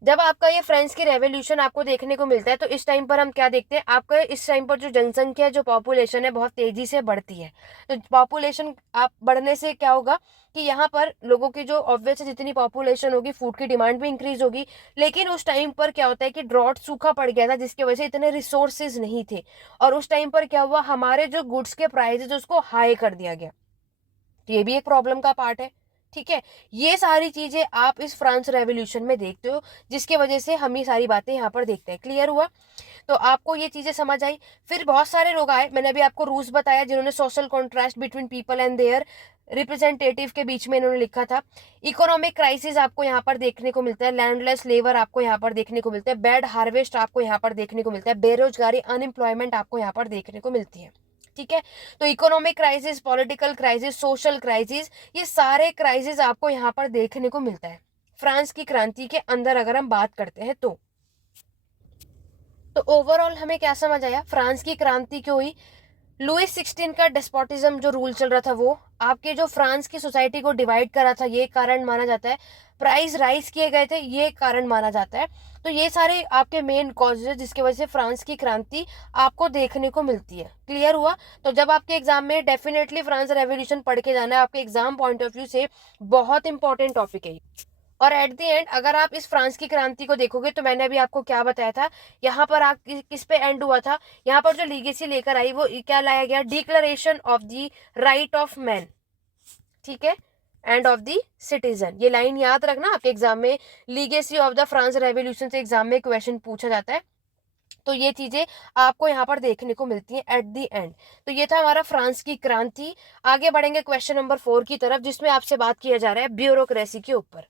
जब आपका ये फ्रेंच की रेवोल्यूशन आपको देखने को मिलता है, तो इस टाइम पर हम क्या देखते हैं, आपका इस टाइम पर जो जनसंख्या जो पॉपुलेशन है बहुत तेजी से बढ़ती है। तो पॉपुलेशन आप बढ़ने से क्या होगा कि यहाँ पर लोगों की जो ऑब्वियस जितनी पॉपुलेशन होगी, फूड की डिमांड भी इंक्रीज होगी। लेकिन उस टाइम पर क्या होता है कि ड्रॉट, सूखा पड़ गया था, जिसकी वजह से इतने रिसोर्सेज नहीं थे। और उस टाइम पर क्या हुआ, हमारे जो गुड्स के प्राइसेस उसको हाई कर दिया गया। तो ये भी एक प्रॉब्लम का पार्ट है, ठीक है। ये सारी चीजें आप इस फ्रांस रेवोल्यूशन में देखते हो, जिसके वजह से हम ये सारी बातें यहाँ पर देखते हैं। क्लियर हुआ? तो आपको ये चीजें समझ आई। फिर बहुत सारे लोग आए, मैंने अभी आपको रूल्स बताया, जिन्होंने social contrast between people and their representative के बीच में इन्होंने लिखा था। इकोनॉमिक क्राइसिस आपको यहाँ पर देखने को मिलता है, लैंडलेस लेबर आपको यहाँ पर देखने को मिलता है, बैड हार्वेस्ट आपको यहाँ पर देखने को मिलता है, बेरोजगारी, अनएम्प्लॉयमेंट आपको यहाँ पर देखने को मिलती है, ठीक है। तो economic crisis, political crisis, social crisis, ये सारे क्राइसिस आपको यहाँ पर देखने को मिलता है फ्रांस की क्रांति के अंदर अगर हम बात करते हैं तो ओवरऑल हमें क्या समझ आया, फ्रांस की क्रांति क्यों हुई? लुई 16 का डेस्पोटिज्म जो रूल चल रहा था, वो आपके जो फ्रांस की सोसाइटी को डिवाइड करा था, ये कारण माना जाता है। प्राइस राइज किए गए थे, ये कारण माना जाता है। तो ये सारे आपके मेन कॉजेज है जिसकी वजह से फ्रांस की क्रांति आपको देखने को मिलती है। क्लियर हुआ? तो जब आपके एग्जाम में डेफिनेटली फ्रांस रेवोल्यूशन पढ़ के जाना है, आपके एग्जाम पॉइंट ऑफ व्यू से बहुत इंपॉर्टेंट टॉपिक है। और एट द एंड अगर आप इस फ्रांस की क्रांति को देखोगे, तो मैंने अभी आपको क्या बताया था, यहाँ पर आप किस पे एंड हुआ था, यहाँ पर जो लीगेसी लेकर आई वो क्या लाया गया, declaration of the right of man, ठीक है, एंड ऑफ द सिटीजन। ये लाइन याद रखना, आपके एग्जाम में legacy of the France revolution से एग्जाम में क्वेश्चन पूछा जाता है। तो ये चीजें आपको यहाँ पर देखने को मिलती हैं एट द एंड। तो ये था हमारा फ्रांस की क्रांति। आगे बढ़ेंगे क्वेश्चन नंबर 4 की तरफ, जिसमें आपसे बात किया जा रहा है ब्यूरोक्रेसी के ऊपर।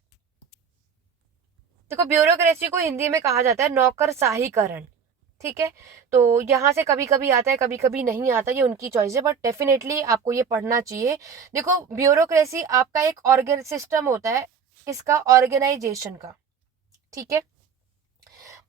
देखो ब्यूरोक्रेसी को हिंदी में कहा जाता है नौकरशाहीकरण, ठीक है। तो यहाँ से कभी कभी आता है, कभी कभी नहीं आता, ये उनकी चॉइस है, बट डेफिनेटली आपको ये पढ़ना चाहिए। देखो ब्यूरोक्रेसी आपका एक ऑर्गन सिस्टम होता है, किसका, ऑर्गेनाइजेशन का, ठीक है।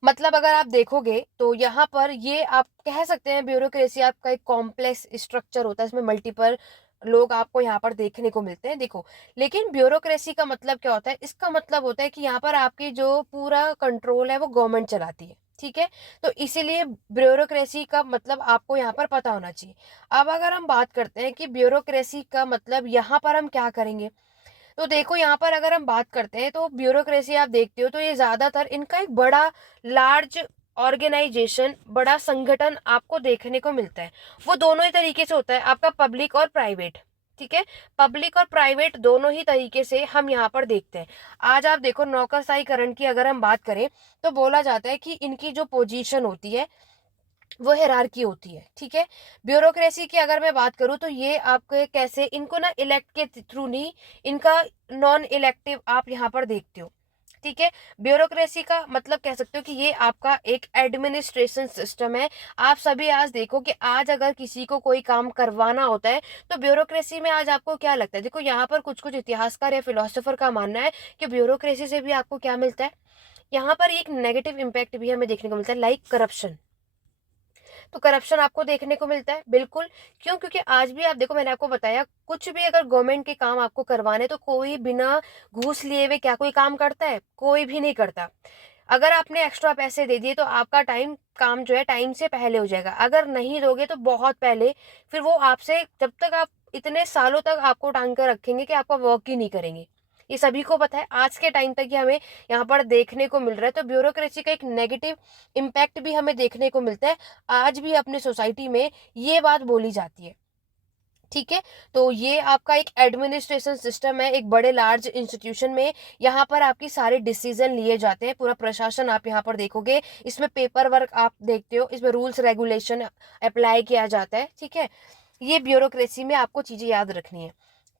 मतलब अगर आप देखोगे तो यहाँ पर ये आप कह सकते हैं ब्यूरोक्रेसी आपका एक कॉम्प्लेक्स स्ट्रक्चर होता है, इसमें मल्टीपल लोग आपको यहाँ पर देखने को मिलते हैं। देखो लेकिन ब्यूरोक्रेसी का मतलब क्या होता है, इसका मतलब होता है कि यहाँ पर आपकी जो पूरा कंट्रोल है वो गवर्नमेंट चलाती है, ठीक है। तो इसीलिए ब्यूरोक्रेसी का मतलब आपको यहाँ पर पता होना चाहिए। अब अगर हम बात करते हैं कि ब्यूरोक्रेसी का मतलब यहाँ पर हम क्या करेंगे, तो देखो यहाँ पर अगर हम बात करते हैं तो ब्यूरोक्रेसी आप देखते हो तो ये ज्यादातर इनका एक बड़ा लार्ज ऑर्गेनाइजेशन, बड़ा संगठन आपको देखने को मिलता है। वो दोनों ही तरीके से होता है, आपका पब्लिक और प्राइवेट, ठीक है। पब्लिक और प्राइवेट दोनों ही तरीके से हम यहाँ पर देखते हैं। आज आप देखो नौकरशाहीकरण की अगर हम बात करें, तो बोला जाता है कि इनकी जो पोजीशन होती है वो हायरार्की होती है, ठीक है। ब्यूरोक्रेसी की अगर मैं बात करूं तो ये आपके कैसे, इनको ना इलेक्ट के थ्रू नहीं, इनका नॉन इलेक्टिव आप यहाँ पर देखते हो, ठीक है। ब्यूरोक्रेसी का मतलब कह सकते हो कि ये आपका एक एडमिनिस्ट्रेशन सिस्टम है। आप सभी आज देखो कि आज अगर किसी को कोई काम करवाना होता है तो ब्यूरोक्रेसी में आज आपको क्या लगता है, देखो यहाँ पर कुछ कुछ इतिहासकार या फिलोसोफर का मानना है कि ब्यूरोक्रेसी से भी आपको क्या मिलता है, यहाँ पर एक नेगेटिव इम्पैक्ट भी हमें देखने को मिलता है, लाइक करप्शन। तो करप्शन आपको देखने को मिलता है, बिल्कुल। क्यों? क्योंकि आज भी आप देखो, मैंने आपको बताया कुछ भी अगर गवर्नमेंट के काम आपको करवाने, तो कोई बिना घूस लिए हुए क्या कोई काम करता है? कोई भी नहीं करता। अगर आपने एक्स्ट्रा पैसे दे दिए तो आपका टाइम काम जो है टाइम से पहले हो जाएगा, अगर नहीं दोगे तो बहुत पहले, फिर वो आपसे जब तक आप इतने सालों तक आपको टांग कर रखेंगे कि आपका वर्क ही नहीं करेंगे। ये सभी को पता है, आज के टाइम तक ही हमें यहाँ पर देखने को मिल रहा है। तो ब्यूरोक्रेसी का एक नेगेटिव इम्पैक्ट भी हमें देखने को मिलता है, आज भी अपने सोसाइटी में ये बात बोली जाती है, ठीक है। तो ये आपका एक एडमिनिस्ट्रेशन सिस्टम है, एक बड़े लार्ज इंस्टीट्यूशन में यहाँ पर आपकी सारे डिसीजन लिए जाते हैं, पूरा प्रशासन आप यहाँ पर देखोगे, इसमें पेपर वर्क आप देखते हो, इसमें रूल्स रेगुलेशन अप्लाई किया जाता है। ठीक है, ये ब्यूरोक्रेसी में आपको चीजें याद रखनी है।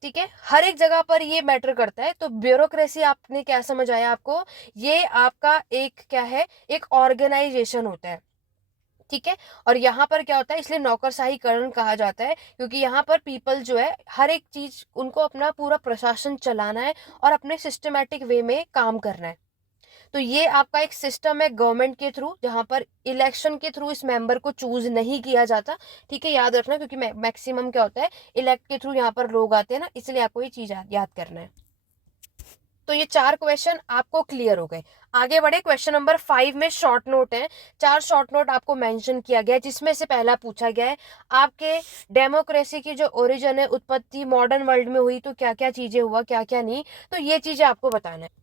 ठीक है, हर एक जगह पर ये मैटर करता है। तो ब्यूरोक्रेसी आपने क्या समझ आया आपको, ये आपका एक क्या है, एक ऑर्गेनाइजेशन होता है। ठीक है, और यहाँ पर क्या होता है, इसलिए नौकरशाहीकरण कहा जाता है, क्योंकि यहाँ पर पीपल जो है हर एक चीज उनको अपना पूरा प्रशासन चलाना है और अपने सिस्टमेटिक वे में काम करना है। तो ये आपका एक सिस्टम है गवर्नमेंट के थ्रू, जहां पर इलेक्शन के थ्रू इस मेंबर को चूज नहीं किया जाता। ठीक है, याद रखना, क्योंकि मैक्सिमम क्या होता है, इलेक्ट के थ्रू यहाँ पर लोग आते हैं ना, इसलिए आपको ये चीज याद करना है। तो ये 4 क्वेश्चन आपको क्लियर हो गए। आगे बढ़े, क्वेश्चन नंबर 5 में शॉर्ट नोट है, 4 शॉर्ट नोट आपको मेंशन किया गया है, जिसमें से पहला पूछा गया है आपके डेमोक्रेसी की जो ओरिजिन है, उत्पत्ति मॉडर्न वर्ल्ड में हुई तो क्या क्या चीजें हुआ, क्या क्या नहीं, तो ये चीजें आपको बताना है।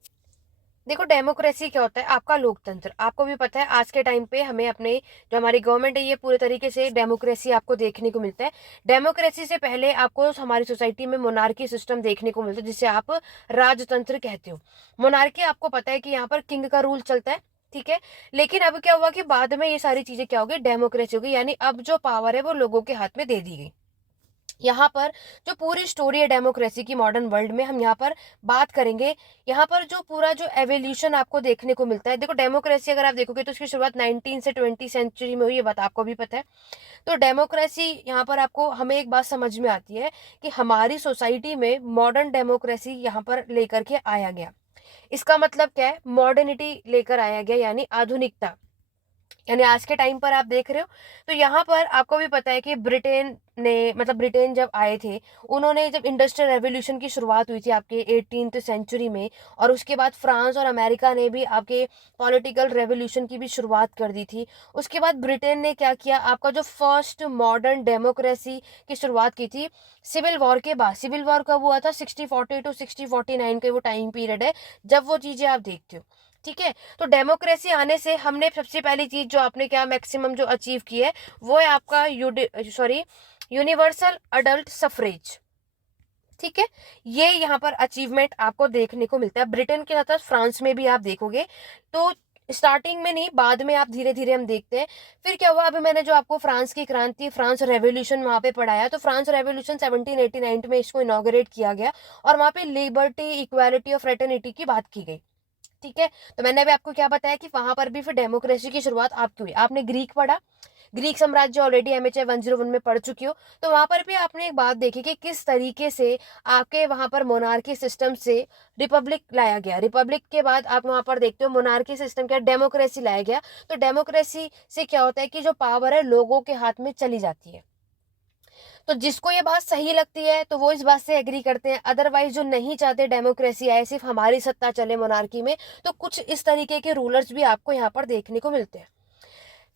देखो, डेमोक्रेसी क्या होता है, आपका लोकतंत्र। आपको भी पता है आज के टाइम पे हमें अपने जो हमारी गवर्नमेंट है, ये पूरे तरीके से डेमोक्रेसी आपको देखने को मिलता है। डेमोक्रेसी से पहले आपको हमारी सोसाइटी में मोनार्की सिस्टम देखने को मिलता है, जिसे आप राजतंत्र कहते हो। मोनार्की आपको पता है कि यहाँ पर किंग का रूल चलता है। ठीक है, लेकिन अब क्या हुआ कि बाद में ये सारी चीजें क्या हो गई, डेमोक्रेसी हो गई, यानी अब जो पावर है वो लोगों के हाथ में दे दी गई। यहाँ पर जो पूरी स्टोरी है डेमोक्रेसी की मॉडर्न वर्ल्ड में, हम यहाँ पर बात करेंगे। यहाँ पर जो पूरा जो एवोल्यूशन आपको देखने को मिलता है, देखो डेमोक्रेसी अगर आप देखोगे तो इसकी शुरुआत 19 से 20 सेंचुरी में हुई, ये बात आपको भी पता है। तो डेमोक्रेसी यहाँ पर आपको हमें एक बात समझ में आती है कि हमारी सोसाइटी में मॉडर्न डेमोक्रेसी यहाँ पर लेकर के आया गया। इसका मतलब क्या है, मॉडर्निटी लेकर आया गया, यानी आधुनिकता, यानी आज के टाइम पर आप देख रहे हो। तो यहाँ पर आपको भी पता है कि ब्रिटेन ने, मतलब ब्रिटेन जब आए थे, उन्होंने जब इंडस्ट्रियल रेवोल्यूशन की शुरुआत हुई थी आपके 18th सेंचुरी में, और उसके बाद फ्रांस और अमेरिका ने भी आपके पॉलिटिकल रेवोल्यूशन की भी शुरुआत कर दी थी। उसके बाद ब्रिटेन ने क्या किया, आपका जो फर्स्ट मॉडर्न डेमोक्रेसी की शुरुआत की थी सिविल वॉर के बाद। सिविल वॉर कब हुआ था, 1640 टू 1649 के वो टाइम पीरियड है जब वो चीजें आप देखते हो। ठीक है, तो डेमोक्रेसी आने से हमने सबसे पहली चीज जो आपने क्या मैक्सिमम जो अचीव की है, वो है आपका यूनिवर्सल अडल्ट सफरेज। ठीक है, ये यहाँ पर अचीवमेंट आपको देखने को मिलता है। ब्रिटेन के साथ फ्रांस में भी आप देखोगे, तो स्टार्टिंग में नहीं, बाद में आप धीरे धीरे हम देखते हैं। फिर क्या हुआ, अभी मैंने जो आपको फ्रांस की क्रांति, फ्रांस रेवोल्यूशन वहां पे पढ़ाया, तो फ्रांस रेवोल्यूशन 1789 में इसको इनॉग्रेट किया गया, और वहां पे लिबर्टी, इक्वालिटी और फ्रेटर्निटी की बात की गई। ठीक है, तो मैंने अभी आपको क्या बताया कि वहां पर भी फिर डेमोक्रेसी की शुरुआत आपकी हुई। आपने ग्रीक पढ़ा, ग्रीक साम्राज्य ऑलरेडी MHI 101 में पढ़ चुकी हो, तो वहां पर भी आपने एक बात देखी कि किस तरीके से आपके वहां पर मोनार्की सिस्टम से रिपब्लिक लाया गया। रिपब्लिक के बाद आप वहां पर देखते हो मोनार्की सिस्टम क्या, डेमोक्रेसी लाया गया। तो डेमोक्रेसी से क्या होता है कि जो पावर है लोगों के हाथ में चली जाती है। तो जिसको ये बात सही लगती है तो वो इस बात से एग्री करते हैं, अदरवाइज जो नहीं चाहते डेमोक्रेसी आए, सिर्फ हमारी सत्ता चले मोनार्की में, तो कुछ इस तरीके के रूलर्स भी आपको यहाँ पर देखने को मिलते हैं।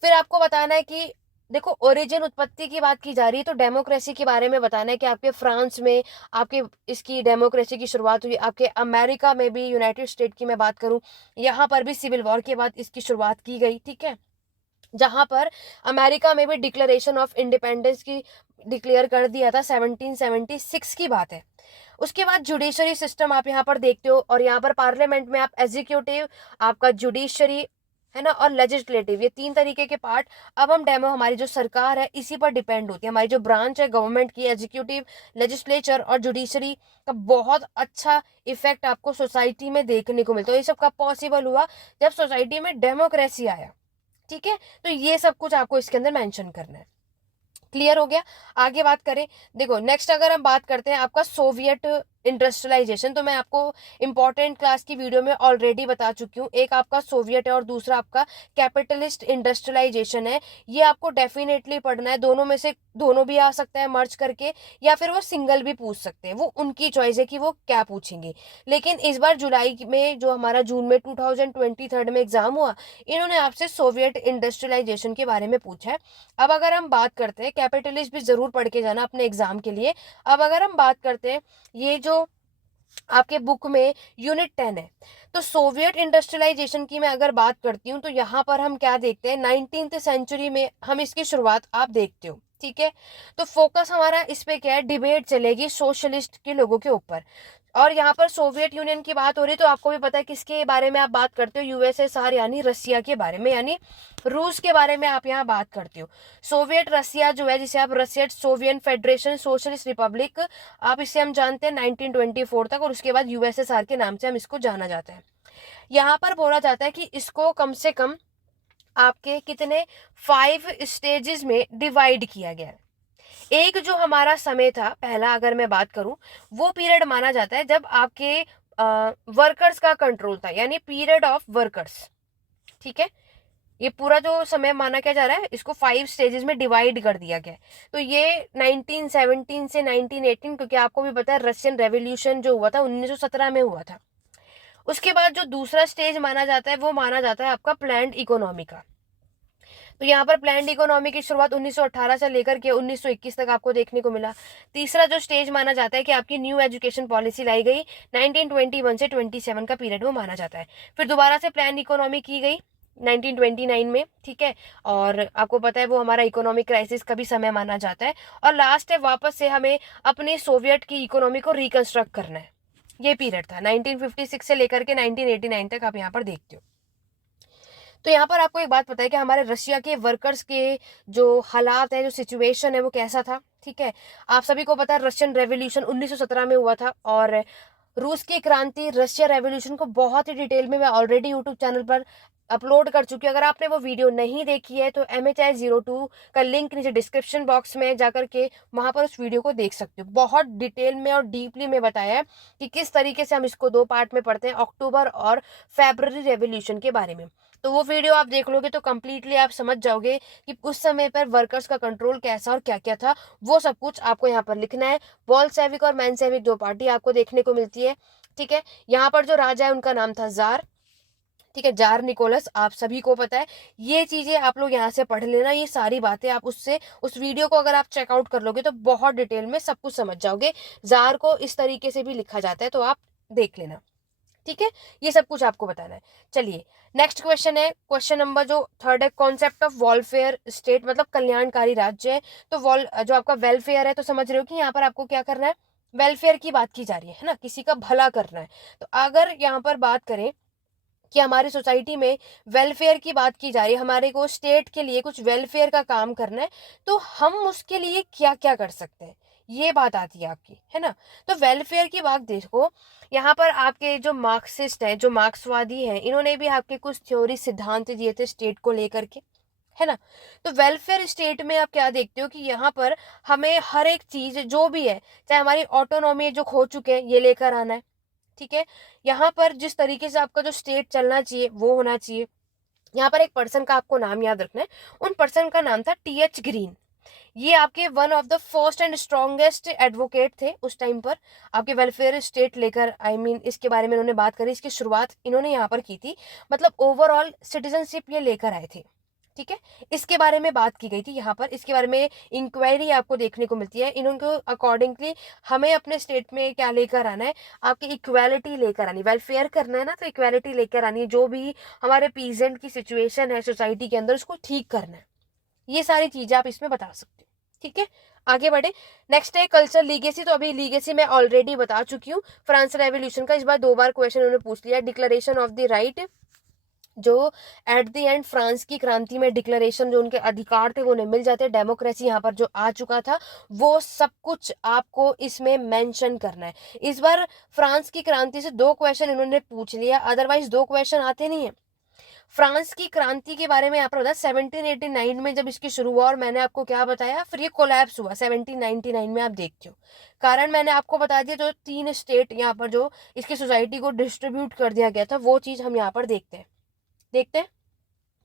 फिर आपको बताना है कि देखो, ओरिजिन उत्पत्ति की बात की जा रही है, तो डेमोक्रेसी के बारे में बताना है कि आपके फ्रांस में आपके इसकी डेमोक्रेसी की शुरुआत हुई, आपके अमेरिका में भी, यूनाइटेड स्टेट की मैं बात करूं, यहाँ पर भी सिविल वॉर के बाद इसकी शुरुआत की गई। ठीक है, जहां पर अमेरिका में भी डिक्लेरेशन ऑफ इंडिपेंडेंस की डिक्लेयर कर दिया था, 1776 की बात है। उसके बाद जुडिशरी सिस्टम आप यहाँ पर देखते हो, और यहाँ पर पार्लियामेंट में आप एग्जीक्यूटिव, आपका जुडिशरी है ना, और लेजिस्लेटिव, ये 3 तरीके के पार्ट। अब हम हमारी जो सरकार है इसी पर डिपेंड होती है, हमारी जो ब्रांच है गवर्नमेंट की, एग्जीक्यूटिव, लेजिस्लेचर और जुडिशरी का बहुत अच्छा इफेक्ट आपको सोसाइटी में देखने को मिलता है। ये सब कब पॉसिबल हुआ, जब सोसाइटी में डेमोक्रेसी आया। ठीक है, तो ये सब कुछ आपको इसके अंदर मेंशन करना है। क्लियर हो गया, आगे बात करें। देखो नेक्स्ट अगर हम बात करते हैं आपका सोवियत इंडस्ट्रियलाइजेशन, तो मैं आपको इंपॉर्टेंट क्लास की वीडियो में ऑलरेडी बता चुकी हूँ। एक आपका सोवियत है और दूसरा आपका कैपिटलिस्ट इंडस्ट्रियलाइजेशन है। ये आपको डेफिनेटली पढ़ना है, दोनों में से दोनों भी आ सकता है मर्ज करके, या फिर वो सिंगल भी पूछ सकते हैं, वो उनकी चॉइस है कि वो क्या पूछेंगे। लेकिन इस बार जुलाई में जो हमारा जून में 2023 में एग्जाम हुआ, इन्होंने आपसे सोवियत इंडस्ट्रियलाइजेशन के बारे में पूछा है। अब अगर हम बात करते हैं, कैपिटलिस्ट भी जरूर पढ़ के जाना अपने एग्जाम के लिए। अब अगर हम बात करते हैं, ये जो आपके बुक में यूनिट 10 है, तो सोवियत इंडस्ट्रियलाइजेशन की मैं अगर बात करती हूँ, तो यहाँ पर हम क्या देखते हैं, 19th सेंचुरी में हम इसकी शुरुआत आप देखते हो। ठीक है। तो फोकस हमारा इस पे क्या है, डिबेट चलेगी सोशलिस्ट के लोगों के ऊपर। और यहाँ पर सोवियत यूनियन की बात हो रही है, तो आपको भी पता है किसके बारे में आप बात करते हो, यूएसएसआर यानी रसिया के बारे में, यानी रूस के बारे में आप यहाँ बात करते हो। सोवियत रसिया जो है, जिसे आप Russian Soviet federation socialist Republic, आप इसे हम जानते हैं 1924 तक, और उसके बाद यूएसएसआर के नाम से हम इसको जाना जाता है। यहाँ पर बोला जाता है कि इसको कम से कम आपके कितने 5 स्टेजेस में डिवाइड किया गया है। एक जो हमारा समय था पहला, अगर मैं बात करूं, वो पीरियड माना जाता है जब आपके वर्कर्स का कंट्रोल था, यानी पीरियड ऑफ वर्कर्स। ठीक है, ये पूरा जो समय माना क्या जा रहा है, इसको 5 स्टेजेस में डिवाइड कर दिया गया है। तो ये 1917 से 1918, क्योंकि आपको भी पता है रशियन रेवोल्यूशन जो हुआ था 1917 में हुआ था। उसके बाद जो दूसरा स्टेज माना जाता है, वो माना जाता है आपका प्लान्ड इकोनॉमी का। तो यहाँ पर प्लान्ड इकोनॉमी की शुरुआत 1918 से लेकर के 1921 तक आपको देखने को मिला। तीसरा जो स्टेज माना जाता है कि आपकी न्यू एजुकेशन पॉलिसी लाई गई 1921 से 27 का पीरियड वो माना जाता है। फिर दोबारा से प्लान इकोनॉमी की गई 1929 में, ठीक है, और आपको पता है वो हमारा इकोनॉमिक क्राइसिस का भी समय माना जाता है। और लास्ट है, वापस से हमें अपनी सोवियत की इकोनॉमी को रिकंस्ट्रक्ट करना है। ये पीरियड था 1956 से लेकर के 1989 तक, आप यहाँ पर देखते हो। तो यहाँ पर आपको एक बात पता है कि हमारे रशिया के वर्कर्स के जो हालात है, जो सिचुएशन है, वो कैसा था। ठीक है, आप सभी को पता है रशियन रेवोल्यूशन 1917 में हुआ था, और रूस की क्रांति, रशिया रेवोल्यूशन को बहुत ही डिटेल में मैं ऑलरेडी यूट्यूब चैनल पर अपलोड कर चुकी हूँ। अगर आपने वो वीडियो नहीं देखी है तो MHI02 का लिंक नीचे डिस्क्रिप्शन बॉक्स में जाकर के वहां पर उस वीडियो को देख सकते हो। बहुत डिटेल में और डीपली में बताया है कि किस तरीके से हम इसको 2 पार्ट में पढ़ते हैं, अक्टूबर और फेब्रुअरी रेवोल्यूशन के बारे में। तो वो वीडियो आप देख लोगे तो कम्प्लीटली आप समझ जाओगे कि उस समय पर वर्कर्स का कंट्रोल कैसा और क्या क्या था। वो सब कुछ आपको यहाँ पर लिखना है। बोल्शेविक और मेंशेविक 2 पार्टी आपको देखने को मिलती है। ठीक है, यहाँ पर जो राजा है उनका नाम था जार। ठीक है, जार निकोलस, आप सभी को पता है। ये चीजें आप लोग यहाँ से पढ़ लेना, ये सारी बातें आप उससे, उस वीडियो को अगर आप चेकआउट कर लोगे तो बहुत डिटेल में सब कुछ समझ जाओगे। जार को इस तरीके से भी लिखा जाता है, तो आप देख लेना। ठीक है, ये सब कुछ आपको बताना है। चलिए, नेक्स्ट क्वेश्चन है, क्वेश्चन नंबर जो 3 है, कॉन्सेप्ट ऑफ वेलफेयर स्टेट, मतलब कल्याणकारी राज्य है। तो जो आपका वेलफेयर है, तो समझ रहे हो कि यहाँ पर आपको क्या करना है, वेलफेयर की बात की जा रही है ना, किसी का भला करना है। तो अगर यहाँ पर बात करें कि हमारी सोसाइटी में वेलफेयर की बात की जा रही है, हमारे को स्टेट के लिए कुछ वेलफेयर का काम करना है, तो हम उसके लिए क्या क्या कर सकते हैं, ये बात आती है आपकी, है ना। तो वेलफेयर की बात देखो, यहाँ पर आपके जो मार्क्सिस्ट हैं, जो मार्क्सवादी हैं, इन्होंने भी आपके कुछ थ्योरी सिद्धांत दिए थे स्टेट को लेकर के, है ना। तो वेलफेयर स्टेट में आप क्या देखते हो कि यहाँ पर हमें हर एक चीज जो भी है, चाहे हमारी ऑटोनॉमी जो खो चुके हैं, ये लेकर आना है। ठीक है, यहाँ पर जिस तरीके से आपका जो स्टेट चलना चाहिए वो होना चाहिए। यहाँ पर एक पर्सन का आपको नाम याद रखना है, उन पर्सन का नाम था TH ग्रीन। ये आपके one of the first and strongest advocate थे उस टाइम पर, आपके वेलफेयर स्टेट लेकर, इसके बारे में इन्होंने बात करी, इसकी शुरुआत इन्होंने यहाँ पर की थी, मतलब ओवरऑल सिटीजनशिप ये लेकर आए थे। ठीक है, इसके बारे में बात की गई थी यहाँ पर, इसके बारे में इंक्वायरी आपको देखने को मिलती है। इनको अकॉर्डिंगली हमें अपने स्टेट में क्या लेकर आना है, आपकी इक्वालिटी लेकर आनी, वेलफेयर करना है ना, तो इक्वालिटी लेकर आनी है। जो भी हमारे पीजेंट की सिचुएशन है सोसाइटी के अंदर, उसको ठीक करना है। ये सारी चीजें आप इसमें बता सकते हो। ठीक है, आगे बढ़े। नेक्स्ट है कल्चर लीगेसी। तो अभी लीगेसी मैं ऑलरेडी बता चुकी हूँ, फ्रांस रेवोल्यूशन का। इस बार 2 बार क्वेश्चन उन्होंने पूछ लिया। डिक्लेरेशन ऑफ द राइट, जो एट द एंड फ्रांस की क्रांति में डिक्लेरेशन, जो उनके अधिकार थे वो उन्हें मिल जाते हैं। डेमोक्रेसी यहाँ पर जो आ चुका था, वो सब कुछ आपको इसमें मेंशन करना है। इस बार फ्रांस की क्रांति से 2 क्वेश्चन इन्होंने पूछ लिया, अदरवाइज 2 क्वेश्चन आते नहीं है। फ्रांस की क्रांति के बारे में यहाँ पर बताया 1789 में जब इसकी शुरू हुआ, और मैंने आपको क्या बताया, फिर ये कोलैप्स हुआ 1799 में। आप देखते हो कारण मैंने आपको बता दिया, जो 3 स्टेट यहाँ पर जो इसकी सोसाइटी को डिस्ट्रीब्यूट कर दिया गया था, वो चीज हम यहाँ पर देखते हैं।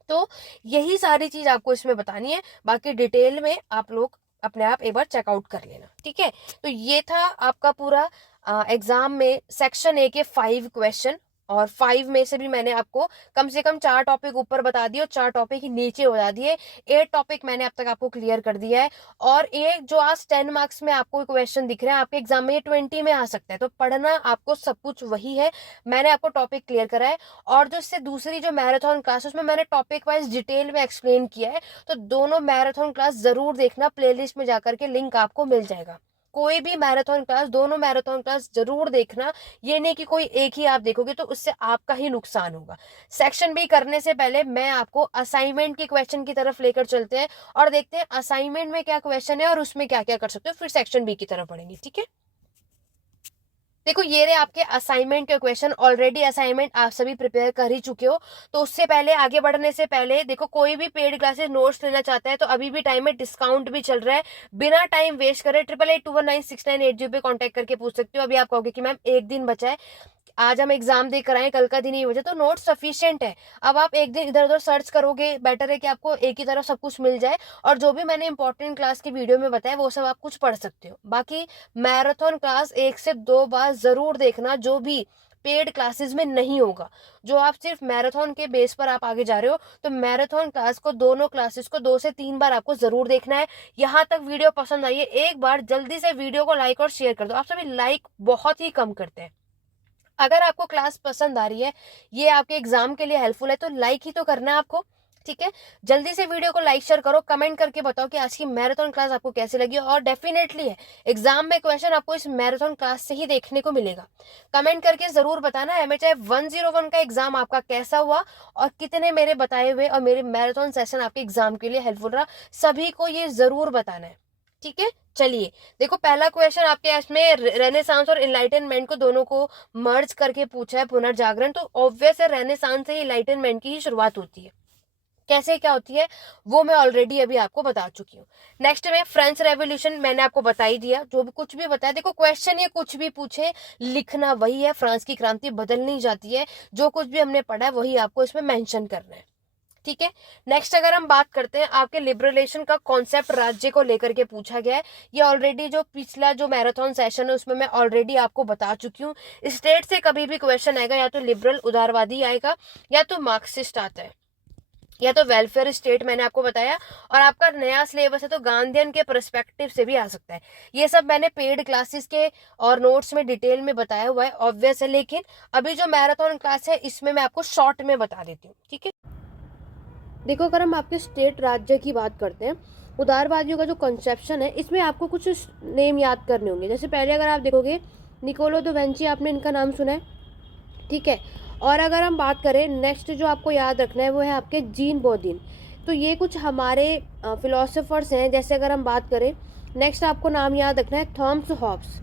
तो यही सारी चीज आपको इसमें बतानी है, बाकी डिटेल में आप लोग अपने आप एक बार चेकआउट कर लेना। ठीक है, तो ये था आपका पूरा एग्जाम में सेक्शन A के 5 क्वेश्चन। और 5 में से भी मैंने आपको कम से कम 4 टॉपिक ऊपर बता दिए और 4 टॉपिक ही नीचे बता दिए। 8 टॉपिक मैंने अब तक आपको क्लियर कर दिया है। और ये जो आज 10 मार्क्स में आपको क्वेश्चन दिख रहे हैं, आपके एग्जाम में ये 20 में आ सकता है। तो पढ़ना आपको सब कुछ वही है, मैंने आपको टॉपिक क्लियर करा है। और जो इससे दूसरी जो मैराथन क्लास है उसमें मैंने टॉपिक वाइज डिटेल में एक्सप्लेन किया है। तो दोनों मैराथन क्लास जरूर देखना, प्लेलिस्ट में जाकर के लिंक आपको मिल जाएगा। कोई भी मैराथन क्लास, दोनों मैराथन क्लास जरूर देखना। ये नहीं कि कोई एक ही आप देखोगे तो उससे आपका ही नुकसान होगा। सेक्शन बी करने से पहले मैं आपको असाइनमेंट के क्वेश्चन की तरफ लेकर चलते हैं और देखते हैं असाइनमेंट में क्या क्वेश्चन है और उसमें क्या क्या कर सकते हो, फिर सेक्शन बी की तरफ पढ़ेंगे। ठीक है, देखो ये रहे आपके असाइनमेंट के क्वेश्चन। ऑलरेडी असाइनमेंट आप सभी प्रिपेयर कर ही चुके हो। तो उससे पहले, आगे बढ़ने से पहले, देखो कोई भी पेड क्लासेस नोट्स लेना चाहता है तो अभी भी टाइम है, डिस्काउंट भी चल रहा है। बिना टाइम वेस्ट करे 88819698 पे कॉन्टेक्ट करके पूछ सकते हो। अभी आप कहोगे कि मैम एक दिन बचा है, आज हम एग्जाम देकर आए, कल का दिन ही बचा, तो नोट सफिशिएंट है। अब आप एक दिन इधर उधर सर्च करोगे, बेटर है कि आपको एक ही तरफ सब कुछ मिल जाए। और जो भी मैंने इंपॉर्टेंट क्लास की वीडियो में बताया वो सब आप कुछ पढ़ सकते हो। बाकी मैराथन क्लास 1 से 2 बार जरूर देखना, जो भी पेड क्लासेस में नहीं होगा। जो आप सिर्फ मैराथन के बेस पर आप आगे जा रहे हो, तो मैराथन क्लास को, दोनों क्लासेस को 2 से 3 बार आपको जरूर देखना है। यहाँ तक वीडियो पसंद आई है, एक बार जल्दी से वीडियो को लाइक और शेयर कर दो। आप सभी लाइक बहुत ही कम करते हैं। अगर आपको क्लास पसंद आ रही है, ये आपके एग्जाम के लिए हेल्पफुल है, तो लाइक ही तो करना है आपको। ठीक है, जल्दी से वीडियो को लाइक शेयर करो, कमेंट करके बताओ कि आज की मैराथन क्लास आपको कैसी लगी। और डेफिनेटली है, एग्जाम में क्वेश्चन आपको इस मैराथन क्लास से ही देखने को मिलेगा। कमेंट करके जरूर बताना MHI 101 का एग्जाम आपका कैसा हुआ और कितने मेरे बताए हुए और मेरे मैराथन सेशन आपके एग्जाम के लिए हेल्पफुल रहा। सभी को ये जरूर बताना है। ठीक है, चलिए देखो पहला क्वेश्चन आपके इसमें रेनेसांस और इनलाइटनमेंट को दोनों को मर्ज करके पूछा है, पुनर्जागरण। तो ऑब्वियस है, रेनेसांस से इनलाइटनमेंट की ही शुरुआत होती है। कैसे क्या होती है वो मैं ऑलरेडी अभी आपको बता चुकी हूँ। नेक्स्ट में फ्रेंच रेवोल्यूशन, मैंने आपको बता ही दिया। जो भी कुछ भी बताया, देखो क्वेश्चन ये कुछ भी पूछे, लिखना वही है। फ्रांस की क्रांति बदल नहीं जाती है, जो कुछ भी हमने पढ़ा है वही आपको इसमें मेंशन करना है। ठीक है, नेक्स्ट अगर हम बात करते हैं, आपके लिबरलेशन का कॉन्सेप्ट राज्य को लेकर के पूछा गया है। ये ऑलरेडी जो पिछला जो मैराथन सेशन है उसमें मैं ऑलरेडी आपको बता चुकी हूँ। स्टेट से कभी भी क्वेश्चन आएगा, या तो लिबरल उदारवादी आएगा, या तो मार्क्सिस्ट आता है, या तो वेलफेयर स्टेट मैंने आपको बताया। और आपका नया सिलेबस है तो गांधीयन के पर्सपेक्टिव से भी आ सकता है। ये सब मैंने पेड क्लासेस के और नोट्स में डिटेल में बताया हुआ है, ऑब्वियस है। लेकिन अभी जो मैराथन क्लास है इसमें मैं आपको शॉर्ट में बता देती हूँ। ठीक है, देखो अगर हम आपके स्टेट राज्य की बात करते हैं, उदारवादियों का जो कंसेप्शन है इसमें आपको कुछ नेम याद करने होंगे। जैसे पहले अगर आप देखोगे, निकोलो दो वेंची, आपने इनका नाम सुना है। ठीक है, और अगर हम बात करें नेक्स्ट जो आपको याद रखना है वो है आपके जीन बोदिन। तो ये कुछ हमारे फिलोसोफर्स हैं। जैसे अगर हम बात करें, नेक्स्ट आपको नाम याद रखना है थॉमस हॉब्स।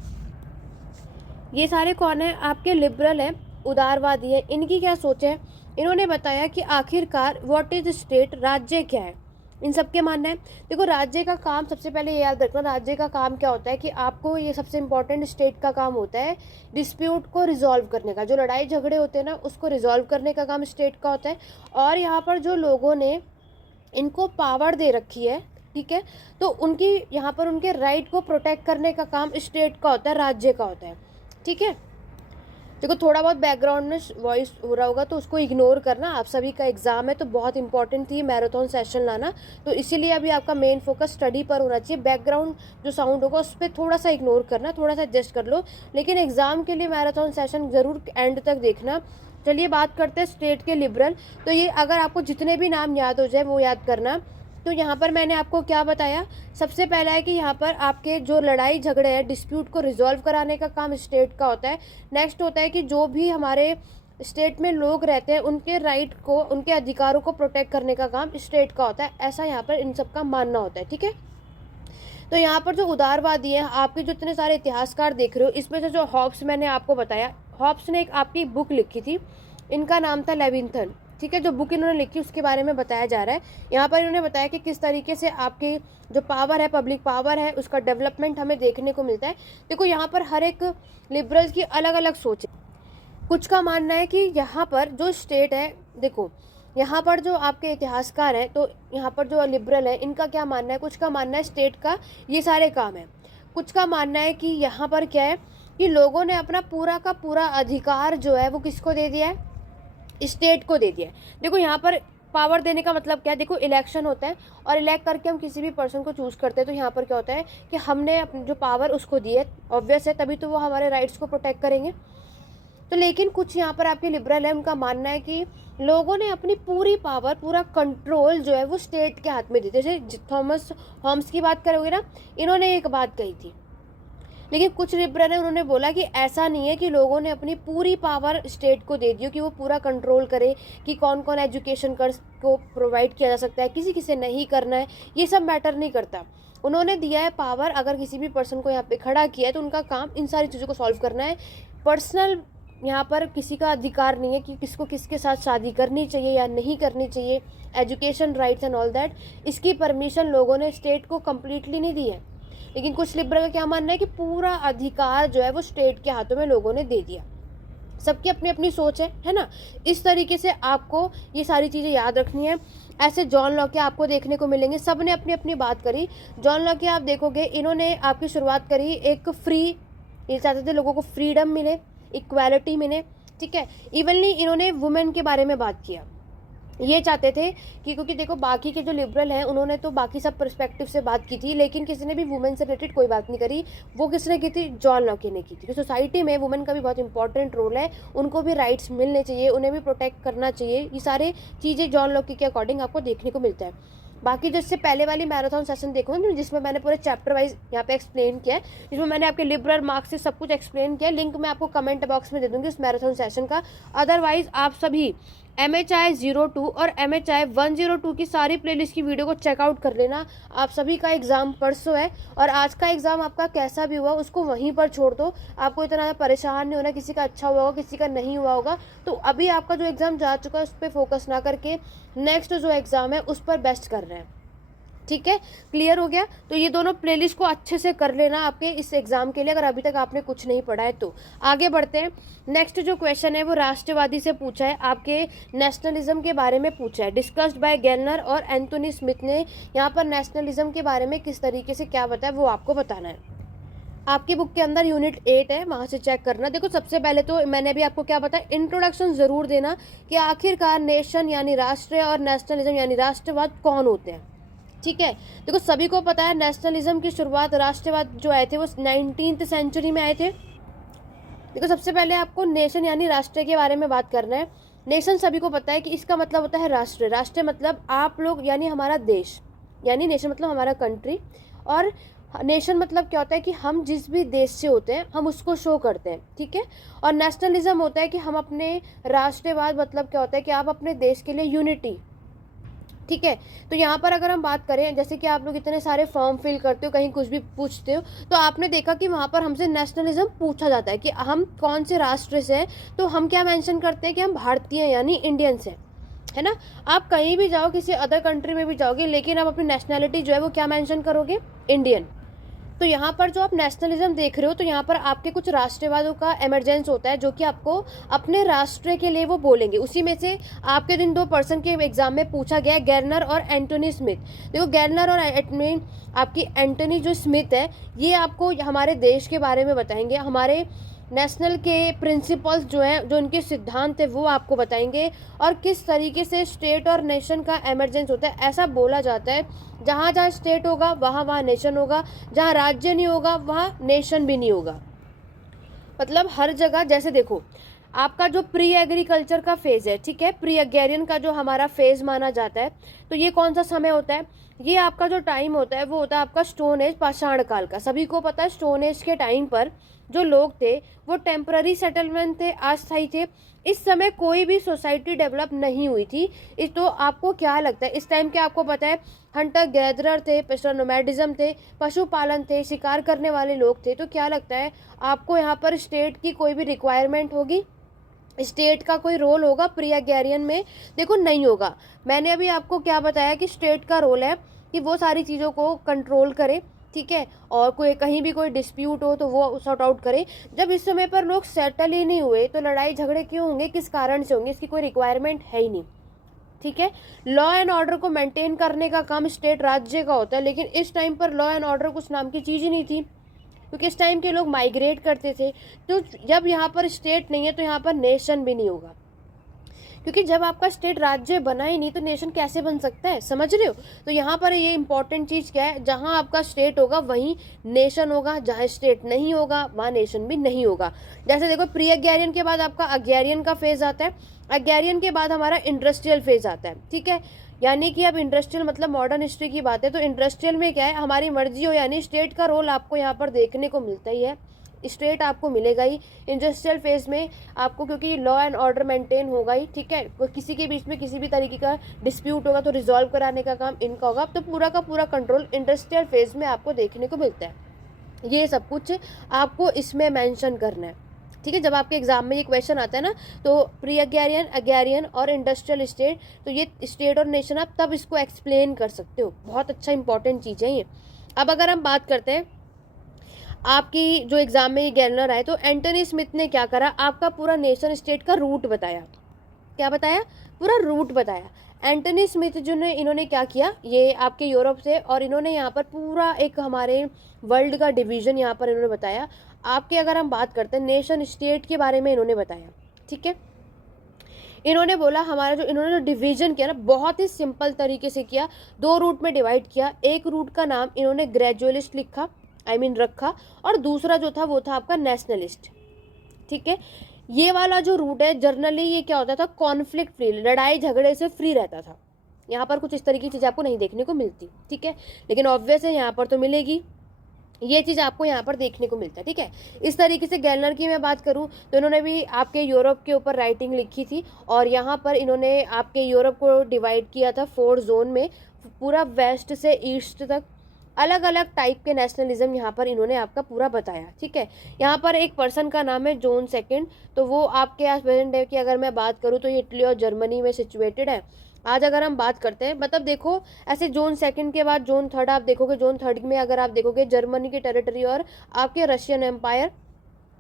ये सारे कौन है? आपके लिबरल हैं, उदारवादी हैं। इनकी क्या सोच है? इन्होंने बताया कि आखिरकार व्हाट इज स्टेट, राज्य क्या है। इन सबके मानना है, देखो राज्य का काम, सबसे पहले ये याद रखना, राज्य का काम क्या होता है कि आपको, ये सबसे इंपॉर्टेंट स्टेट का काम होता है डिस्प्यूट को रिजॉल्व करने का। जो लड़ाई झगड़े होते हैं ना, उसको रिजॉल्व करने का काम स्टेट का होता है। और यहाँ पर जो लोगों ने इनको पावर दे रखी है, ठीक है, तो उनकी यहाँ पर उनके राइट को प्रोटेक्ट करने का काम स्टेट का होता है, राज्य का होता है। ठीक है, देखो थोड़ा बहुत बैकग्राउंड में वॉइस हो रहा होगा तो उसको इग्नोर करना। आप सभी का एग्जाम है तो बहुत इंपॉर्टेंट थी मैराथन सेशन लाना, तो इसीलिए अभी आपका मेन फोकस स्टडी पर होना चाहिए। बैकग्राउंड जो साउंड होगा उस पर थोड़ा सा इग्नोर करना, थोड़ा सा एडजस्ट कर लो। लेकिन एग्जाम के लिए मैराथन सेशन ज़रूर एंड तक देखना। चलिए बात करते हैं स्टेट के लिबरल। तो ये अगर आपको जितने भी नाम याद हो जाए वो याद करना। तो यहाँ पर मैंने आपको क्या बताया, सबसे पहला है कि यहाँ पर आपके जो लड़ाई झगड़े हैं, डिस्प्यूट को रिजॉल्व कराने का काम स्टेट का होता है। नेक्स्ट होता है कि जो भी हमारे स्टेट में लोग रहते हैं उनके राइट को, उनके अधिकारों को प्रोटेक्ट करने का काम स्टेट का होता है। ऐसा यहाँ पर इन सब का मानना होता है। ठीक है, तो यहाँ पर जो उदारवादी हैं, आपके जो इतने सारे इतिहासकार देख रहे हो, इसमें से जो हॉब्स मैंने आपको बताया, हॉब्स ने एक आपकी बुक लिखी थी, इनका नाम था लेविंथन। ठीक है, जो बुक इन्होंने लिखी उसके बारे में बताया जा रहा है। यहाँ पर इन्होंने बताया कि किस तरीके से आपकी जो पावर है, पब्लिक पावर है, उसका डेवलपमेंट हमें देखने को मिलता है। देखो यहाँ पर हर एक लिबरल्स की अलग अलग सोच है। कुछ का मानना है कि यहाँ पर जो स्टेट है, देखो यहाँ पर जो आपके इतिहासकार हैं, तो यहाँ पर जो लिबरल है इनका क्या मानना है, कुछ का मानना है स्टेट का ये सारे काम है। कुछ का मानना है कि यहाँ पर क्या है कि लोगों ने अपना पूरा का पूरा अधिकार जो है वो किसको दे दिया है, स्टेट को दे दिया है। देखो यहाँ पर पावर देने का मतलब क्या है, देखो इलेक्शन होता है और इलेक्ट करके हम किसी भी पर्सन को चूज करते हैं, तो यहाँ पर क्या होता है कि हमने अपनी जो पावर उसको दी है, ऑब्वियस है, तभी तो वो हमारे राइट्स को प्रोटेक्ट करेंगे। तो लेकिन कुछ यहाँ पर आपके लिबरल है, उनका मानना है कि लोगों ने अपनी पूरी पावर, पूरा कंट्रोल जो है वो स्टेट के हाथ में दी। जैसे थॉमस होम्स की बात करोगे ना, इन्होंने एक बात कही थी, लेकिन कुछ लिबरल है उन्होंने बोला कि ऐसा नहीं है कि लोगों ने अपनी पूरी पावर स्टेट को दे दी कि वो पूरा कंट्रोल करे कि कौन कौन एजुकेशन कर को प्रोवाइड किया जा सकता है, किसी किसे नहीं करना है, ये सब मैटर नहीं करता। उन्होंने दिया है पावर, अगर किसी भी पर्सन को यहाँ पे खड़ा किया है तो उनका काम इन सारी चीज़ों को सॉल्व करना है। पर्सनल यहाँ पर किसी का अधिकार नहीं है कि किसको किसके साथ शादी करनी चाहिए या नहीं करनी चाहिए, education rights and all that, इसकी परमिशन लोगों ने स्टेट को कम्प्लीटली नहीं दी है। लेकिन कुछ लिबरल का क्या मानना है कि पूरा अधिकार जो है वो स्टेट के हाथों में लोगों ने दे दिया। सबकी अपनी अपनी सोच है ना। इस तरीके से आपको ये सारी चीज़ें याद रखनी है। ऐसे जॉन लॉके आपको देखने को मिलेंगे, सब ने अपनी अपनी बात करी। जॉन लॉके आप देखोगे, इन्होंने आपकी शुरुआत करी एक फ्री, ये चाहते थे लोगों को फ्रीडम मिले, इक्वालिटी मिले, ठीक है। इवनली इन्होंने वुमेन के बारे में बात किया, ये चाहते थे कि क्योंकि देखो बाकी के जो लिबरल हैं उन्होंने तो बाकी सब पर्सपेक्टिव से बात की थी, लेकिन किसी ने भी वुमेन से रिलेटेड कोई बात नहीं करी। वो किसने की थी, जॉन लॉके ने की थी। तो सोसाइटी में वुमेन का भी बहुत इंपॉर्टेंट रोल है, उनको भी राइट्स मिलने चाहिए, उन्हें भी प्रोटेक्ट करना चाहिए। ये सारे चीज़ें जॉन लॉके के अकॉर्डिंग आपको देखने को मिलता है। बाकी जो इससे पहले वाली मैराथन सेशन देखो जिसमें मैंने पूरे चैप्टर वाइज यहाँ पे एक्सप्लेन किया है, जिसमें मैंने आपके लिबरल मार्क्स से सब कुछ एक्सप्लेन किया है। लिंक मैं आपको कमेंट बॉक्स में दे दूँगी उस मैराथन सेशन का। अदरवाइज आप सभी MHI 02 और MHI 102 की सारी प्लेलिस्ट की वीडियो को चेकआउट कर लेना। आप सभी का एग्ज़ाम परसों है और आज का एग्ज़ाम आपका कैसा भी हुआ उसको वहीं पर छोड़ दो। आपको इतना ज़्यादा परेशान नहीं होना, किसी का अच्छा हुआ होगा किसी का नहीं हुआ होगा। तो अभी आपका जो एग्ज़ाम जा चुका है उस पर फोकस ना करके नेक्स्ट जो एग्ज़ाम है उस पर बेस्ट कर रहे हैं, ठीक है। क्लियर हो गया। तो ये दोनों प्लेलिस्ट को अच्छे से कर लेना आपके इस एग्जाम के लिए, अगर अभी तक आपने कुछ नहीं पढ़ा है तो। आगे बढ़ते हैं। नेक्स्ट जो क्वेश्चन है वो राष्ट्रवादी से पूछा है, आपके नेशनलिज्म के बारे में पूछा है। डिस्कस्ड बाय गेलनर और एंथोनी स्मिथ ने यहाँ पर नेशनलिज्म के बारे में किस तरीके से क्या बताया वो आपको बताना है। आपकी बुक के अंदर यूनिट 8 है, वहाँ से चेक करना। देखो सबसे पहले तो मैंने भी आपको क्या बताया, इंट्रोडक्शन ज़रूर देना कि आखिरकार नेशन यानी राष्ट्र और नेशनलिज्म यानी राष्ट्रवाद कौन होते हैं, ठीक है। देखो सभी को पता है नेशनलिज्म की शुरुआत, राष्ट्रवाद जो आए थे वो 19th सेंचुरी में आए थे। देखो सबसे पहले आपको नेशन यानी राष्ट्र के बारे में बात करना है। नेशन सभी को पता है कि इसका मतलब होता है राष्ट्र। राष्ट्र मतलब आप लोग यानी हमारा देश, यानी नेशन मतलब हमारा कंट्री, और नेशन मतलब क्या होता है कि हम जिस भी देश से होते हैं हम उसको शो करते हैं, ठीक है। और नेशनलिज्म होता है कि हम अपने, राष्ट्रवाद मतलब क्या होता है कि आप अपने देश के लिए यूनिटी, ठीक है। तो यहाँ पर अगर हम बात करें, जैसे कि आप लोग इतने सारे फॉर्म फिल करते हो, कहीं कुछ भी पूछते हो, तो आपने देखा कि वहाँ पर हमसे नेशनलिज्म पूछा जाता है कि हम कौन से राष्ट्र से हैं, तो हम क्या मेंशन करते हैं कि हम भारतीय यानी इंडियंस हैं, है ना। आप कहीं भी जाओ, किसी अदर कंट्री में भी जाओगे, लेकिन आप अपनी नेशनलिटी जो है वो क्या मेंशन करोगे, इंडियन। तो यहाँ पर जो आप नेशनलिज्म देख रहे हो, तो यहाँ पर आपके कुछ राष्ट्रवादों का एमरजेंस होता है जो कि आपको अपने राष्ट्र के लिए वो बोलेंगे। उसी में से आपके दिन 2 पर्सन के एग्जाम में पूछा गया है, गेलनर और एंटोनी स्मिथ। देखो गेलनर और आपकी एंटोनी जो स्मिथ है, ये आपको हमारे देश के बारे में बताएंगे, हमारे नेशनल के प्रिंसिपल्स जो हैं, जो उनके सिद्धांत है वो आपको बताएंगे, और किस तरीके से स्टेट और नेशन का एमरजेंस होता है। ऐसा बोला जाता है जहाँ जहाँ स्टेट होगा वहाँ वहाँ नेशन होगा, जहाँ राज्य नहीं होगा वहाँ नेशन भी नहीं होगा। मतलब हर जगह, जैसे देखो आपका जो प्री एग्रीकल्चर का फेज़ है, ठीक है, प्री एग्रेरियन का जो हमारा फेज़ माना जाता है, तो ये कौन सा समय होता है, ये आपका जो टाइम होता है वो होता है आपका स्टोन एज, पाषाण काल का। सभी को पता है स्टोन एज के टाइम पर जो लोग थे वो टेम्पररी सेटलमेंट थे, अस्थायी थे। इस समय कोई भी सोसाइटी डेवलप नहीं हुई थी। इस तो आपको क्या लगता है इस टाइम के, आपको पता है हंटर गैदरर थे, पेस्टर नोमैडिज्म थे, पशुपालन थे, शिकार करने वाले लोग थे। तो क्या लगता है आपको यहाँ पर स्टेट की कोई भी रिक्वायरमेंट होगी, स्टेट का कोई रोल होगा प्री एग्रेरियन में? देखो नहीं होगा। मैंने अभी आपको क्या बताया कि स्टेट का रोल है कि वो सारी चीज़ों को कंट्रोल करे, ठीक है, और कोई कहीं भी कोई डिस्प्यूट हो तो वो सॉर्ट आउट करे। जब इस समय पर लोग सेटल ही नहीं हुए तो लड़ाई झगड़े क्यों होंगे, किस कारण से होंगे, इसकी कोई रिक्वायरमेंट है ही नहीं, ठीक है। लॉ एंड ऑर्डर को मेंटेन करने का काम स्टेट राज्य का होता है, लेकिन इस टाइम पर लॉ एंड ऑर्डर कुछ नाम की चीज़ ही नहीं थी, क्योंकि इस टाइम के लोग माइग्रेट करते थे। तो जब यहाँ पर स्टेट नहीं है तो यहाँ पर नेशन भी नहीं होगा, क्योंकि जब आपका स्टेट राज्य बना ही नहीं तो नेशन कैसे बन सकता है, समझ रहे हो। तो यहाँ पर ये इंपॉर्टेंट चीज़ क्या है, जहाँ आपका स्टेट होगा वहीं नेशन होगा, जहाँ स्टेट नहीं होगा वहाँ नेशन भी नहीं होगा। जैसे देखो प्री अग्यारियन के बाद आपका अग्यारियन का फेज आता है, अग्यारियन के बाद हमारा इंडस्ट्रियल फेज आता है, ठीक है। यानी कि अब इंडस्ट्रियल मतलब मॉडर्न हिस्ट्री की बात है, तो इंडस्ट्रियल में क्या है, हमारी मर्जी हो, यानी स्टेट का रोल आपको यहाँ पर देखने को मिलता ही है, स्टेट आपको मिलेगा ही। इंडस्ट्रियल फेज में आपको, क्योंकि लॉ एंड ऑर्डर मेंटेन होगा ही, ठीक है, किसी के बीच में किसी भी तरीके का डिस्प्यूट होगा तो रिजॉल्व कराने का काम इनका होगा। तो पूरा का पूरा कंट्रोल इंडस्ट्रियल फेज में आपको देखने को मिलता है। ये सब कुछ आपको इसमें मेंशन करना है, ठीक है। जब आपके एग्जाम में ये क्वेश्चन आता है ना, तो प्री अग्यारियन, अग्यारियन और इंडस्ट्रियल स्टेट, तो ये स्टेट और नेशन आप तब इसको एक्सप्लेन कर सकते हो। बहुत अच्छा इंपॉर्टेंट चीज़ है ये। अब अगर हम बात करते हैं आपकी जो एग्जाम में ये गैलनर आए, तो एंटनी स्मिथ ने क्या करा, आपका पूरा नेशन स्टेट का रूट बताया। क्या बताया, पूरा रूट बताया। एंटनी स्मिथ जो ने, इन्होंने क्या किया, ये आपके यूरोप से, और इन्होंने यहाँ पर पूरा एक हमारे वर्ल्ड का डिवीजन यहाँ पर इन्होंने बताया। आपके अगर हम बात करते हैं नेशन स्टेट के बारे में इन्होंने बताया, ठीक है। इन्होंने बोला हमारा जो इन्होंने जो डिवीजन किया ना, बहुत ही सिंपल तरीके से किया, 2 रूट में डिवाइड किया। एक रूट का नाम इन्होंने ग्रेजुअलिस्ट लिखा, रखा, और दूसरा जो था वो था आपका नेशनलिस्ट, ठीक है। ये वाला जो रूट है जर्नली ये क्या होता था, कॉन्फ्लिक्ट फ्री, लड़ाई झगड़े से फ्री रहता था। यहाँ पर कुछ इस तरह की चीज़ आपको नहीं देखने को मिलती, ठीक है, लेकिन ऑब्वियस है यहाँ पर तो मिलेगी, ये चीज़ आपको यहाँ पर देखने को मिलता है, ठीक है। इस तरीके से गैलनर की मैं बात करूँ तो इन्होंने भी आपके यूरोप के ऊपर राइटिंग लिखी थी, और यहाँ पर इन्होंने आपके यूरोप को डिवाइड किया था 4 जोन में, पूरा वेस्ट से ईस्ट तक अलग अलग टाइप के नेशनलिज्म यहाँ पर इन्होंने आपका पूरा बताया, ठीक है। यहाँ पर एक पर्सन का नाम है जॉन सेकंड, तो वो आपके आज प्रेजेंट डे की अगर मैं बात करूँ तो ये इटली और जर्मनी में सिचुएटेड है। आज अगर हम बात करते हैं, मतलब देखो ऐसे जॉन सेकंड के बाद जॉन थर्ड आप देखोगे, जॉन थर्ड में अगर आप देखोगे जर्मनी की टेरिटरी और आपके रशियन एम्पायर,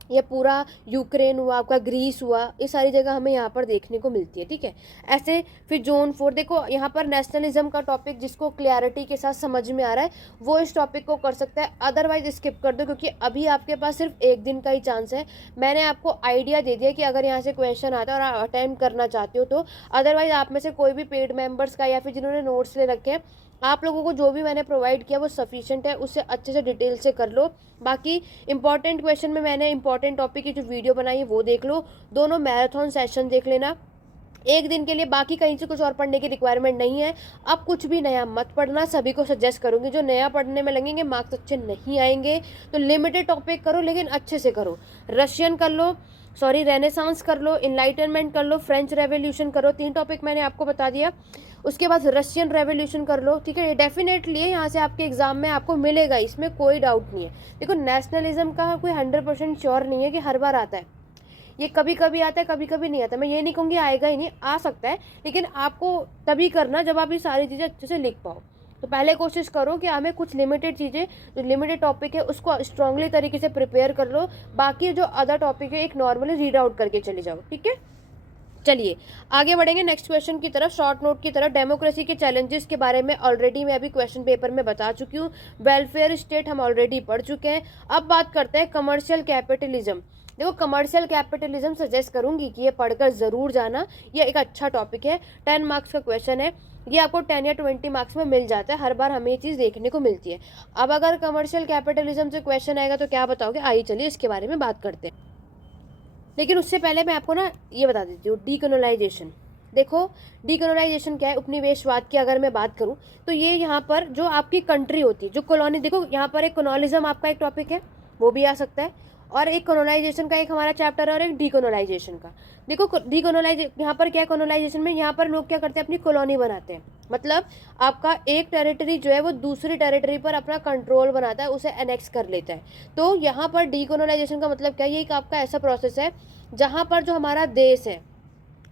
ये पूरा यूक्रेन हुआ, आपका ग्रीस हुआ, ये सारी जगह हमें यहाँ पर देखने को मिलती है, ठीक है। ऐसे फिर जोन 4 देखो, यहाँ पर नेशनलिज्म का टॉपिक जिसको क्लियरिटी के साथ समझ में आ रहा है वो इस टॉपिक को कर सकता है, अदरवाइज स्किप कर दो, क्योंकि अभी आपके पास सिर्फ 1 दिन का ही चांस है। मैंने आपको आइडिया दे दिया कि अगर यहाँ से क्वेश्चन आता है और आप अटेम्प्ट करना चाहते हो तो, अदरवाइज आप में से कोई भी पेड मेंबर्स का या फिर जिन्होंने नोट्स ले रखे हैं, आप लोगों को जो भी मैंने प्रोवाइड किया वो सफिशिएंट है, उससे अच्छे से डिटेल से कर लो। बाकी इंपॉर्टेंट क्वेश्चन में मैंने इंपॉर्टेंट टॉपिक की जो वीडियो बनाई है वो देख लो, दोनों मैराथन सेशन देख लेना 1 दिन के लिए, बाकी कहीं से कुछ और पढ़ने की रिक्वायरमेंट नहीं है। अब कुछ भी नया मत पढ़ना, सभी को सजेस्ट करूँगी, जो नया पढ़ने में लगेंगे मार्क्स अच्छे नहीं आएंगे तो लिमिटेड टॉपिक करो लेकिन अच्छे से करो। रशियन कर लो, सॉरी रेनेसांस कर लो, इनलाइटनमेंट कर लो, फ्रेंच रेवोल्यूशन करो, 3 टॉपिक मैंने आपको बता दिया। उसके बाद रशियन रेवोल्यूशन कर लो, ठीक है, ये डेफिनेटली है, यहाँ से आपके एग्जाम में आपको मिलेगा, इसमें कोई डाउट नहीं है। देखो नेशनलिज्म का कोई 100% श्योर नहीं है कि हर बार आता है, ये कभी कभी आता है कभी कभी नहीं आता। मैं ये नहीं कहूँगी आएगा ही नहीं, आ सकता है, लेकिन आपको तभी करना जब आप ये सारी चीज़ें अच्छे से लिख पाओ। तो पहले कोशिश करो कि हमें कुछ लिमिटेड चीज़ें, जो लिमिटेड टॉपिक है उसको स्ट्रांगली तरीके से प्रिपेयर कर लो, बाकी जो अदर टॉपिक है एक नॉर्मली रीड आउट करके चले जाओ, ठीक है। चलिए आगे बढ़ेंगे नेक्स्ट क्वेश्चन की तरफ, शॉर्ट नोट की तरफ। डेमोक्रेसी के चैलेंजेस के बारे में ऑलरेडी मैं अभी क्वेश्चन पेपर में बता चुकी हूँ, वेलफेयर स्टेट हम ऑलरेडी पढ़ चुके हैं। अब बात करते हैं कमर्शियल कैपिटलिज्म। देखो कमर्शियल कैपिटलिज्म सजेस्ट करूंगी कि ये पढ़कर ज़रूर जाना, ये एक अच्छा टॉपिक है, 10 मार्क्स का क्वेश्चन है, ये आपको 10 या 20 मार्क्स में मिल जाता है, हर बार हमें ये चीज़ देखने को मिलती है। अब अगर कमर्शियल कैपिटलिज्म से क्वेश्चन आएगा तो क्या बताओगे, आइए चलिए इसके बारे में बात करते हैं। लेकिन उससे पहले मैं आपको ना ये बता देती हूँ, डीकोलोनाइजेशन। देखो डीकोलोनाइजेशन क्या है, उपनिवेशवाद की अगर मैं बात करूँ तो ये यहाँ पर जो आपकी कंट्री होती है, जो कॉलोनी, देखो यहाँ पर एक कॉलोनिज्म आपका एक टॉपिक है, वो भी आ सकता है, और एक कॉलोनाइजेशन का एक हमारा चैप्टर है, और एक डीकोलोनाइजेशन का। देखो डीकोलोनाइजेशन यहाँ पर क्या है, कॉलोनाइजेशन में यहाँ पर लोग क्या करते हैं, अपनी कॉलोनी बनाते हैं, मतलब आपका एक टेरिटरी जो है वो दूसरी टेरिटरी पर अपना कंट्रोल बनाता है, उसे एनेक्स कर लेता है। तो यहाँ पर डीकोलोनाइजेशन का मतलब क्या है, ये एक आपका ऐसा प्रोसेस है जहाँ पर जो हमारा देश है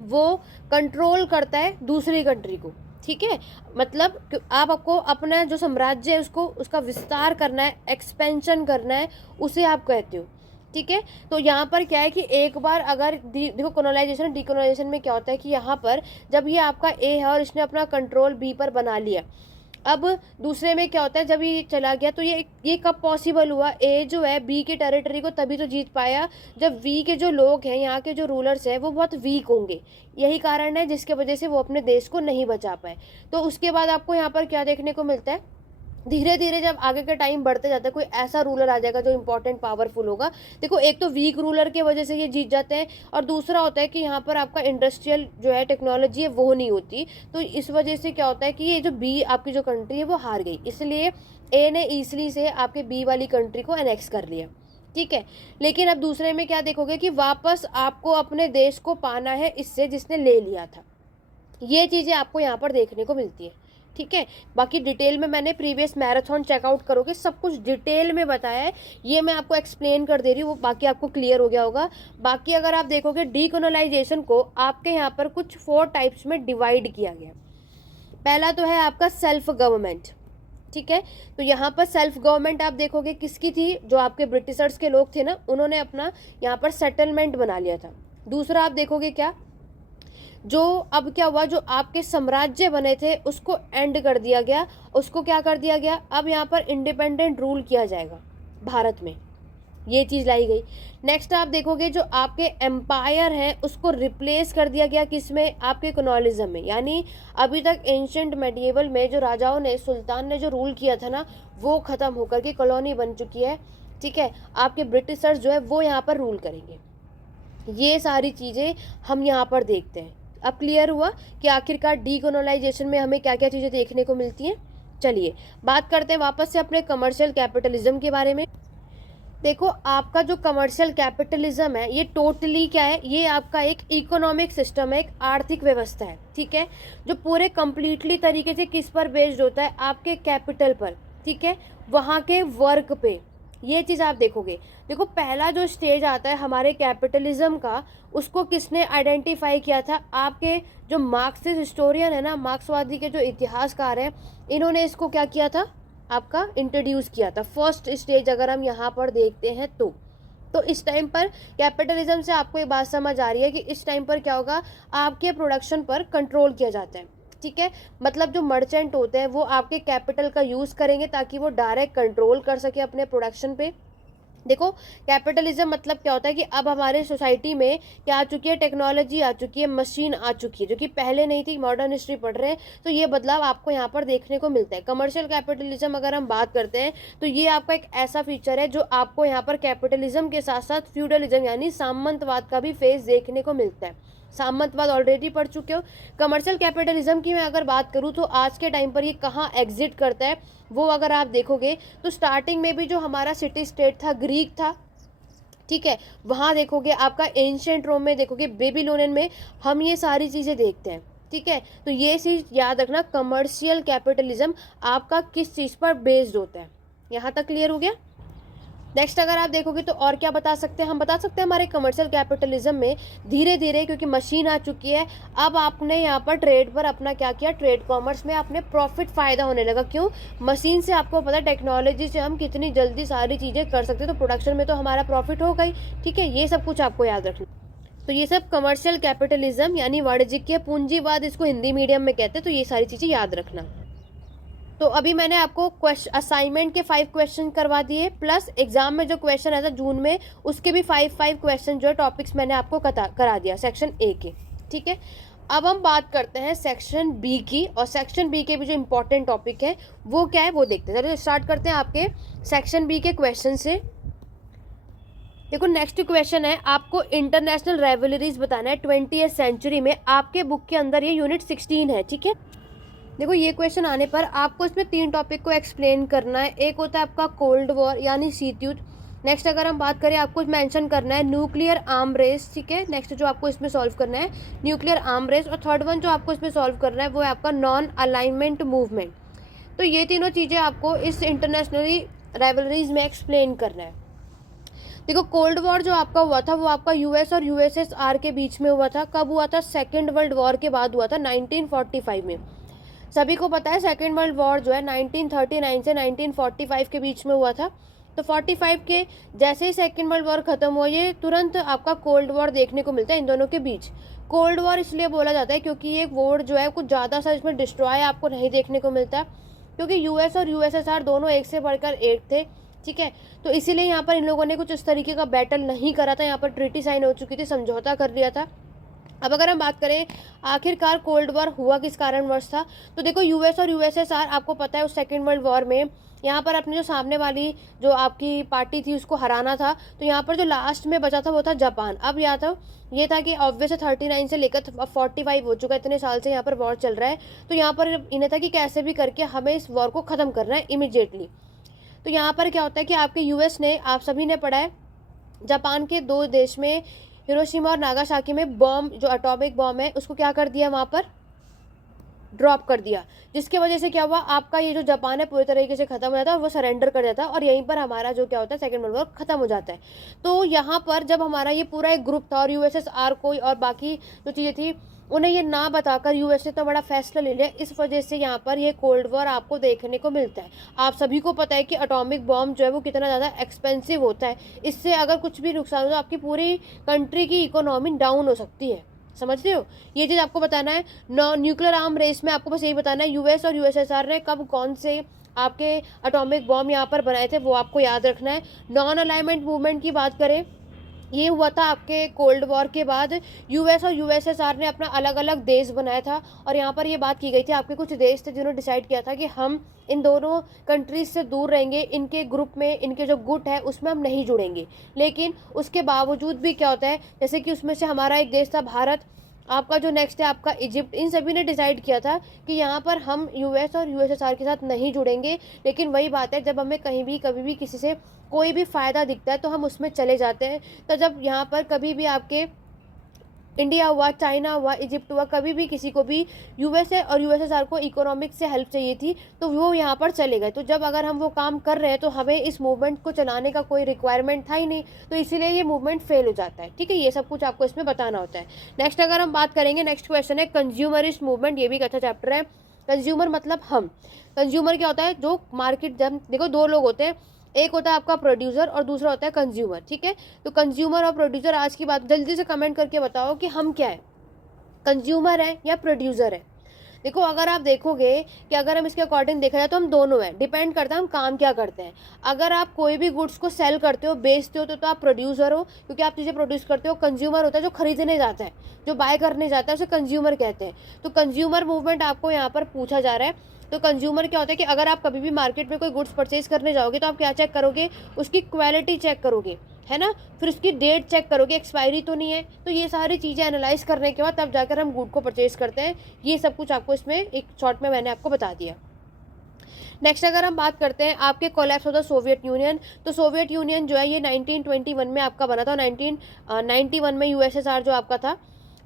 वो कंट्रोल करता है दूसरी कंट्री को, ठीक है। मतलब आपको अपना जो साम्राज्य है उसको, उसका विस्तार करना है, एक्सपेंशन करना है, उसे आप कहते हो, ठीक है। तो यहाँ पर क्या है कि एक बार अगर देखो कॉलोनाइजेशन डीकोलोनाइजेशन में क्या होता है कि यहाँ पर जब ये आपका ए है और इसने अपना कंट्रोल बी पर बना लिया, अब दूसरे में क्या होता है, जब ये चला गया तो ये कब पॉसिबल हुआ, ए जो है बी की टेरिटरी को तभी तो जीत पाया जब वी के जो लोग हैं, यहाँ के जो रूलर्स हैं वो बहुत वीक होंगे। यही कारण है जिसके वजह से वो अपने देश को नहीं बचा पाए। तो उसके बाद आपको यहाँ पर क्या देखने को मिलता है, धीरे धीरे जब आगे का टाइम बढ़ते जाता है कोई ऐसा रूलर आ जाएगा जो इंपॉर्टेंट पावरफुल होगा। देखो एक तो वीक रूलर की वजह से ये जीत जाते हैं, और दूसरा होता है कि यहाँ पर आपका इंडस्ट्रियल जो है टेक्नोलॉजी है वो नहीं होती, तो इस वजह से क्या होता है कि ये जो बी आपकी जो कंट्री है वो हार गई, इसलिए ए ने ईजिली से आपके बी वाली कंट्री को एनेक्स कर लिया। ठीक है, लेकिन अब दूसरे में क्या देखोगे कि वापस आपको अपने देश को पाना है इससे जिसने ले लिया था। ये चीज़ें आपको यहाँ पर देखने को मिलती है। ठीक है, बाकी डिटेल में मैंने प्रीवियस मैराथन चेकआउट करोगे सब कुछ डिटेल में बताया है, ये मैं आपको एक्सप्लेन कर दे रही हूँ, वो बाकी आपको क्लियर हो गया होगा। बाकी अगर आप देखोगे डीकोलोनाइजेशन को आपके यहाँ पर कुछ 4 टाइप्स में डिवाइड किया गया। पहला तो है आपका सेल्फ गवर्नमेंट। ठीक है, तो यहाँ पर सेल्फ गवर्नमेंट आप देखोगे किसकी थी, जो आपके ब्रिटिशर्स के लोग थे ना, उन्होंने अपना यहाँ पर सेटलमेंट बना लिया था। दूसरा आप देखोगे क्या, जो अब क्या हुआ, जो आपके साम्राज्य बने थे उसको एंड कर दिया गया, उसको क्या कर दिया गया, अब यहाँ पर इंडिपेंडेंट रूल किया जाएगा भारत में, ये चीज़ लाई गई। नेक्स्ट आप देखोगे जो आपके एम्पायर हैं उसको रिप्लेस कर दिया गया किसमें, आपके कॉलोनिज्म में, यानी अभी तक एंशंट मेडिएवल में जो राजाओं ने, सुल्तान ने जो रूल किया था ना, वो ख़त्म होकर के कॉलोनी बन चुकी है। ठीक है, आपके ब्रिटिशर्स जो है वो यहाँ पर रूल करेंगे। ये सारी चीज़ें हम यहाँ पर देखते हैं। अब क्लियर हुआ कि आखिरकार डीकोलोनाइजेशन में हमें क्या क्या चीज़ें देखने को मिलती हैं। चलिए बात करते हैं वापस से अपने कमर्शियल कैपिटलिज्म के बारे में। देखो आपका जो कमर्शियल कैपिटलिज्म है ये टोटली क्या है, ये आपका एक इकोनॉमिक सिस्टम है, एक आर्थिक व्यवस्था है। ठीक है, जो पूरे कंप्लीटली तरीके से किस पर बेस्ड होता है, आपके कैपिटल पर। ठीक है, वहाँ के वर्क पे, ये चीज़ आप देखोगे। देखो पहला जो स्टेज आता है हमारे कैपिटलिज्म का, उसको किसने आइडेंटिफाई किया था, आपके जो मार्क्सिस्ट हिस्टोरियन है ना, मार्क्सवादी के जो इतिहासकार हैं, इन्होंने इसको क्या किया था, आपका इंट्रोड्यूस किया था। फर्स्ट स्टेज अगर हम यहाँ पर देखते हैं तो इस टाइम पर कैपिटलिज्म से आपको एक बात समझ आ रही है कि इस टाइम पर क्या होगा, आपके प्रोडक्शन पर कंट्रोल किया जाता है। ठीक है, मतलब जो मर्चेंट होते हैं वो आपके कैपिटल का यूज़ करेंगे ताकि वो डायरेक्ट कंट्रोल कर सके अपने प्रोडक्शन पे। देखो कैपिटलिज्म मतलब क्या होता है कि अब हमारे सोसाइटी में क्या आ चुकी है, टेक्नोलॉजी आ चुकी है, मशीन आ चुकी है, जो कि पहले नहीं थी। मॉडर्न हिस्ट्री पढ़ रहे हैं तो ये बदलाव आपको यहाँ पर देखने को मिलता है। कमर्शियल कैपिटलिज्म अगर हम बात करते हैं तो ये आपका एक ऐसा फीचर है जो आपको यहाँ पर कैपिटलिज्म के साथ साथ फ्यूडलिज्म यानी सामंतवाद का भी फेज देखने को मिलता है। सामंतवाद ऑलरेडी पढ़ चुके हो। कमर्शियल कैपिटलिज्म की मैं अगर बात करूँ तो आज के टाइम पर ये कहाँ एग्जिट करता है, वो अगर आप देखोगे तो स्टार्टिंग में भी जो हमारा सिटी स्टेट था ग्रीक था। ठीक है, वहाँ देखोगे आपका एंशिएंट रोम में देखोगे, बेबीलोनियन में हम ये सारी चीज़ें देखते हैं। ठीक है, तो ये चीज़ याद रखना, कमर्शियल कैपिटलिज्म आपका किस चीज़ पर बेस्ड होता है। यहाँ तक क्लियर हो गया। नेक्स्ट अगर आप देखोगे तो और क्या बता सकते हैं, हम बता सकते हैं हमारे कमर्शियल कैपिटलिज्म में धीरे धीरे, क्योंकि मशीन आ चुकी है, अब आपने यहाँ पर ट्रेड पर अपना क्या किया, ट्रेड कॉमर्स में आपने प्रॉफिट फ़ायदा होने लगा। क्यों, मशीन से आपको पता है टेक्नोलॉजी से हम कितनी जल्दी सारी चीज़ें कर सकते हैं, तो प्रोडक्शन में तो हमारा प्रॉफिट हो गई। ठीक है, ये सब कुछ आपको याद रखना। तो ये सब कमर्शियल कैपिटलिज्म यानी वाणिज्यिक पूंजीवाद, इसको हिंदी मीडियम में कहते हैं, तो ये सारी चीज़ें याद रखना। तो अभी मैंने आपको असाइनमेंट के 5 क्वेश्चन करवा दिए, प्लस एग्जाम में जो क्वेश्चन आया था जून में उसके भी 5 क्वेश्चन जो है टॉपिक्स मैंने आपको करा दिया सेक्शन ए के। ठीक है, अब हम बात करते हैं सेक्शन बी की, और सेक्शन बी के भी जो इंपॉर्टेंट टॉपिक है वो क्या है वो देखते हैं। चलिए स्टार्ट करते हैं आपके सेक्शन बी के क्वेश्चन से। देखो नेक्स्ट क्वेश्चन है, आपको इंटरनेशनल राइवलरीज बताना है 20वीं सेंचुरी में। आपके बुक के अंदर ये यूनिट 16 है। ठीक है, देखो ये क्वेश्चन आने पर आपको इसमें 3 टॉपिक को एक्सप्लेन करना है। एक होता है आपका कोल्ड वॉर यानी शीत युद्ध। नेक्स्ट अगर हम बात करें आपको मेंशन करना है न्यूक्लियर आर्म रेस। ठीक है, नेक्स्ट जो आपको इसमें सॉल्व करना है न्यूक्लियर आर्म रेस, और थर्ड वन जो आपको इसमें सॉल्व करना है वो है आपका नॉन अलाइनमेंट मूवमेंट। तो ये तीनों चीज़ें आपको इस इंटरनेशनली राइवलरीज में एक्सप्लेन करना है। देखो कोल्ड वॉर जो आपका हुआ था वो आपका यूएस और यूएसएसआर के बीच में हुआ था। कब हुआ था, सेकेंड वर्ल्ड वॉर के बाद हुआ था 1945 में। सभी को पता है सेकेंड वर्ल्ड वॉर जो है 1939 से 1945 के बीच में हुआ था। तो 45 के जैसे ही सेकेंड वर्ल्ड वॉर खत्म हुआ, ये तुरंत आपका कोल्ड वॉर देखने को मिलता है इन दोनों के बीच। कोल्ड वॉर इसलिए बोला जाता है क्योंकि ये वॉर जो है कुछ ज़्यादा सा इसमें डिस्ट्रॉय आपको नहीं देखने को मिलता है। क्योंकि यूएस और यूएसएसआर दोनों एक से बढ़कर एक थे, ठीक है। तो इसीलिए यहाँ पर इन लोगों ने कुछ इस तरीके का बैटल नहीं करा था, यहाँ पर ट्रीटी साइन हो चुकी थी, समझौता कर लिया था। अब अगर हम बात करें आखिरकार कोल्ड वॉर हुआ किस कारणवश था, तो देखो यूएस और यूएसएसआर, आपको पता है उस सेकेंड वर्ल्ड वॉर में यहाँ पर अपनी जो सामने वाली जो आपकी पार्टी थी उसको हराना था, तो यहाँ पर जो लास्ट में बचा था वो था जापान। अब या तो ये था कि ऑब्वियस 39 से लेकर 45 हो चुका है, इतने साल से यहाँ पर वॉर चल रहा है, तो यहाँ पर इन्हें था कि कैसे भी करके हमें इस वॉर को ख़त्म करना है इमीडिएटली। तो यहाँ पर क्या होता है कि आपके यूएस ने, आप सभी ने पढ़ा है, जापान के 2 देश में हिरोशिमा और नागासाकी में बॉम्ब, जो एटॉमिक बॉम्ब है उसको क्या कर दिया, वहाँ पर ड्रॉप कर दिया, जिसकी वजह से क्या हुआ, आपका ये जो जापान है पूरी तरीके से खत्म हो जाता है और वो सरेंडर कर जाता है, और यहीं पर हमारा जो क्या होता है सेकेंड वर्ल्ड वॉर खत्म हो जाता है। तो यहाँ पर जब हमारा ये पूरा एक ग्रुप था और यूएसएसआर को और बाकी जो चीज़ें थी उन्हें ये ना बताकर यूएस ने तो बड़ा फैसला ले लिया, इस वजह से यहाँ पर ये कोल्ड वॉर आपको देखने को मिलता है। आप सभी को पता है कि एटॉमिक बॉम्ब जो है वो कितना ज़्यादा एक्सपेंसिव होता है, इससे अगर कुछ भी नुकसान हो तो आपकी पूरी कंट्री की इकोनॉमी डाउन हो सकती है, समझ रहे हो। ये चीज़ आपको बताना है। न्यूक्लियर आर्म रेस में आपको बस यही बताना है यूएस और यूएसएसआर ने कब कौन से आपके एटॉमिक बॉम्ब यहाँ पर बनाए थे, वो आपको याद रखना है। नॉन अलाइनमेंट मूवमेंट की बात करें, ये हुआ था आपके कोल्ड वॉर के बाद, यूएस और यूएसएसआर ने अपना अलग अलग देश बनाया था, और यहाँ पर ये बात की गई थी, आपके कुछ देश थे जिन्होंने डिसाइड किया था कि हम इन दोनों कंट्रीज से दूर रहेंगे, इनके ग्रुप में इनके जो गुट है उसमें हम नहीं जुड़ेंगे। लेकिन उसके बावजूद भी क्या होता है, जैसे कि उसमें से हमारा एक देश था भारत, आपका जो नेक्स्ट है आपका इजिप्ट, इन सभी ने डिसाइड किया था कि यहाँ पर हम यूएस और यूएसएसआर के साथ नहीं जुड़ेंगे। लेकिन वही बात है, जब हमें कहीं भी कभी भी किसी से कोई भी फ़ायदा दिखता है तो हम उसमें चले जाते हैं। तो जब यहाँ पर कभी भी आपके इंडिया हुआ, चाइना हुआ, इजिप्ट हुआ, कभी भी किसी को भी यूएसए और यूएसएसआर को इकोनॉमिक से हेल्प चाहिए थी तो वो यहाँ पर चले गए। तो जब अगर हम वो काम कर रहे हैं तो हमें इस मूवमेंट को चलाने का कोई रिक्वायरमेंट था ही नहीं, तो इसीलिए ये मूवमेंट फेल हो जाता है, ठीक है। ये सब कुछ आपको इसमें बताना होता है। नेक्स्ट अगर हम बात करेंगे, नेक्स्ट क्वेश्चन है कंज्यूमरिस्ट मूवमेंट, ये भी एक अच्छा चैप्टर है। कंज्यूमर मतलब हम, कंज्यूमर क्या होता है, जो मार्केट, जब देखो 2 लोग होते हैं, एक होता है आपका प्रोड्यूसर और दूसरा होता है कंज्यूमर, ठीक है। तो कंज्यूमर और प्रोड्यूसर, आज की बात जल्दी से कमेंट करके बताओ कि हम क्या है, कंज्यूमर है या प्रोड्यूसर है। देखो अगर आप देखोगे कि अगर हम इसके अकॉर्डिंग देखा जाए तो हम दोनों हैं, डिपेंड करता है हम काम क्या करते हैं। अगर आप कोई भी गुड्स को सेल करते हो, बेचते हो, तो आप प्रोड्यूसर हो, क्योंकि आप चीज़ें प्रोड्यूस करते हो। कंज्यूमर होता है जो खरीदने जाता है, जो बाय करने जाता है, उसे कंज्यूमर कहते हैं। तो कंज्यूमर मूवमेंट आपको यहाँ पर पूछा जा रहा है। तो कंज्यूमर क्या होता है कि अगर आप कभी भी मार्केट में कोई गुड्स परचेज करने जाओगे तो आप क्या चेक करोगे, उसकी क्वालिटी चेक करोगे, है ना, फिर उसकी डेट चेक करोगे, एक्सपायरी तो नहीं है। तो ये सारी चीज़ें एनालाइज करने के बाद तब जाकर हम गुड को परचेज करते हैं। ये सब कुछ आपको इसमें एक शॉर्ट में मैंने आपको बता दिया। नेक्स्ट अगर हम बात करते हैं आपके collapse of the Soviet union, तो सोवियत यूनियन जो है ये 1921 में आपका बना था। 1991 में यूएसएसआर जो आपका था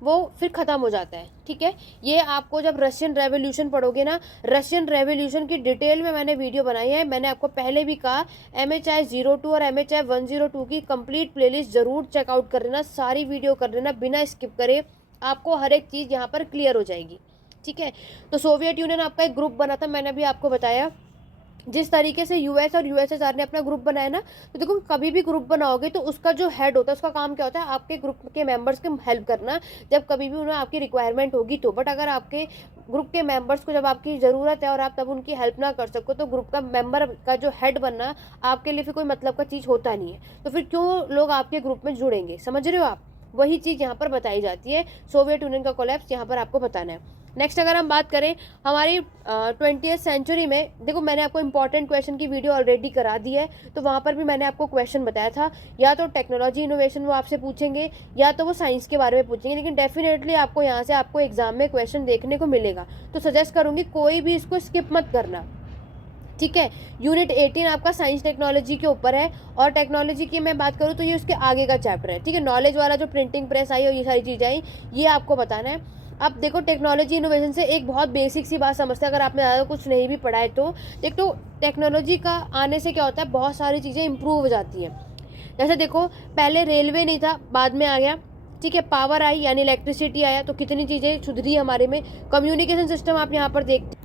वो फिर ख़त्म हो जाता है, ठीक है। ये आपको जब रशियन रेवोल्यूशन पढ़ोगे ना, रशियन रेवोल्यूशन की डिटेल में मैंने वीडियो बनाई है। मैंने आपको पहले भी कहा MHI 02 और MHI 102 की कंप्लीट प्लेलिस्ट ज़रूर चेकआउट कर लेना, सारी वीडियो कर लेना बिना स्किप करे, आपको हर एक चीज़ यहाँ पर क्लियर हो जाएगी, ठीक है। तो सोवियत यूनियन आपका एक ग्रुप बना था, मैंने अभी आपको बताया। जिस तरीके से यूएस और यूएसएसआर ने अपना ग्रुप बनाया ना, तो देखो कभी भी ग्रुप बनाओगे तो उसका जो हेड होता है, उसका काम क्या होता है, आपके ग्रुप के मेंबर्स की हेल्प करना जब कभी भी उन्हें आपकी रिक्वायरमेंट होगी तो। बट अगर आपके ग्रुप के मेंबर्स को जब आपकी ज़रूरत है और आप तब उनकी हेल्प ना कर सको, तो ग्रुप का मेंबर का जो हेड बनना आपके लिए फिर कोई मतलब का चीज़ होता नहीं है। तो फिर क्यों लोग आपके ग्रुप में जुड़ेंगे, समझ रहे हो आप। वही चीज़ यहाँ पर बताई जाती है, सोवियत यूनियन का कोलैप्स यहाँ पर आपको बताना है। नेक्स्ट अगर हम बात करें हमारी 20th सेंचुरी में, देखो मैंने आपको इंपॉर्टेंट क्वेश्चन की वीडियो ऑलरेडी करा दी है, तो वहाँ पर भी मैंने आपको क्वेश्चन बताया था, या तो टेक्नोलॉजी इनोवेशन वो आपसे पूछेंगे या तो वो साइंस के बारे में पूछेंगे, लेकिन डेफिनेटली आपको यहाँ से आपको एग्जाम में क्वेश्चन देखने को मिलेगा। तो सजेस्ट करूँगी कोई भी इसको स्किप मत करना, ठीक है। यूनिट 18 आपका साइंस टेक्नोलॉजी के ऊपर है, और टेक्नोलॉजी की मैं बात करूँ तो ये उसके आगे का चैप्टर है, ठीक है। नॉलेज वाला जो प्रिंटिंग प्रेस आई और ये सारी चीज़ें आई, ये आपको बताना है। अब देखो टेक्नोलॉजी इनोवेशन से एक बहुत बेसिक सी बात समझते हैं, अगर आपने ज़्यादा कुछ नहीं भी पढ़ा है तो देखो टेक्नोलॉजी का आने से क्या होता है, बहुत सारी चीज़ें इंप्रूव हो जाती हैं। जैसे देखो पहले रेलवे नहीं था, बाद में आ गया, ठीक है। पावर आई यानी इलेक्ट्रिसिटी आया, तो कितनी चीज़ें सुधरी हमारे में। कम्युनिकेशन सिस्टम आप यहाँ पर देखते,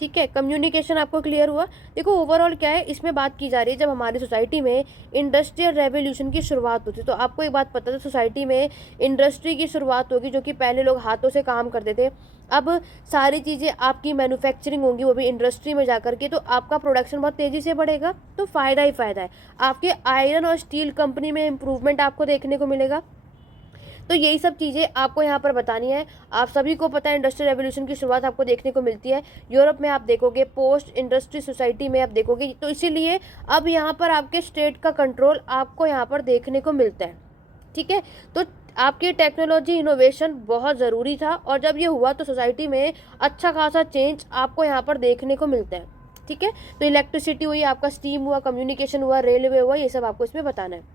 ठीक है, कम्युनिकेशन आपको क्लियर हुआ। देखो ओवरऑल क्या है इसमें बात की जा रही है, जब हमारी सोसाइटी में इंडस्ट्रियल रेवोल्यूशन की शुरुआत होती है, तो आपको एक बात पता है सोसाइटी में इंडस्ट्री की शुरुआत होगी, जो कि पहले लोग हाथों से काम करते थे, अब सारी चीज़ें आपकी मैन्युफैक्चरिंग होंगी, वो भी इंडस्ट्री में जा करके, तो आपका प्रोडक्शन बहुत तेज़ी से बढ़ेगा, तो फ़ायदा ही फ़ायदा है। आपके आयरन और स्टील कंपनी में इम्प्रूवमेंट आपको देखने को मिलेगा। तो यही सब चीज़ें आपको यहाँ पर बतानी है। आप सभी को पता है इंडस्ट्रियल रेवोल्यूशन की शुरुआत आपको देखने को मिलती है यूरोप में, आप देखोगे पोस्ट इंडस्ट्री सोसाइटी में आप देखोगे, तो इसीलिए अब यहाँ पर आपके स्टेट का कंट्रोल आपको यहाँ पर देखने को मिलता है। ठीक है, तो आपकी टेक्नोलॉजी इनोवेशन बहुत ज़रूरी था, और जब ये हुआ तो सोसाइटी में अच्छा खासा चेंज आपको यहाँ पर देखने को मिलता है। ठीक है, तो इलेक्ट्रिसिटी हुई, आपका स्टीम हुआ, कम्युनिकेशन हुआ, रेलवे हुआ, ये सब आपको इसमें बताना है।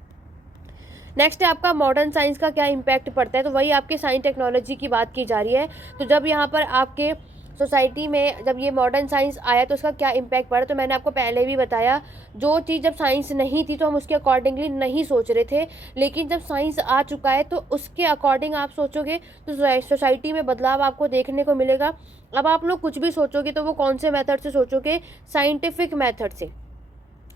नेक्स्ट है आपका मॉडर्न साइंस का क्या इम्पैक्ट पड़ता है, तो वही आपके साइंस टेक्नोलॉजी की बात की जा रही है। तो जब यहाँ पर आपके सोसाइटी में जब ये मॉडर्न साइंस आया तो उसका क्या इम्पैक्ट पड़ा, तो मैंने आपको पहले भी बताया, जो चीज़ जब साइंस नहीं थी तो हम उसके अकॉर्डिंगली नहीं सोच रहे थे, लेकिन जब साइंस आ चुका है तो उसके अकॉर्डिंग आप सोचोगे तो सोसाइटी में बदलाव आपको देखने को मिलेगा। अब आप लोग कुछ भी सोचोगे तो वो कौन से मेथड से सोचोगे, साइंटिफिक मेथड से।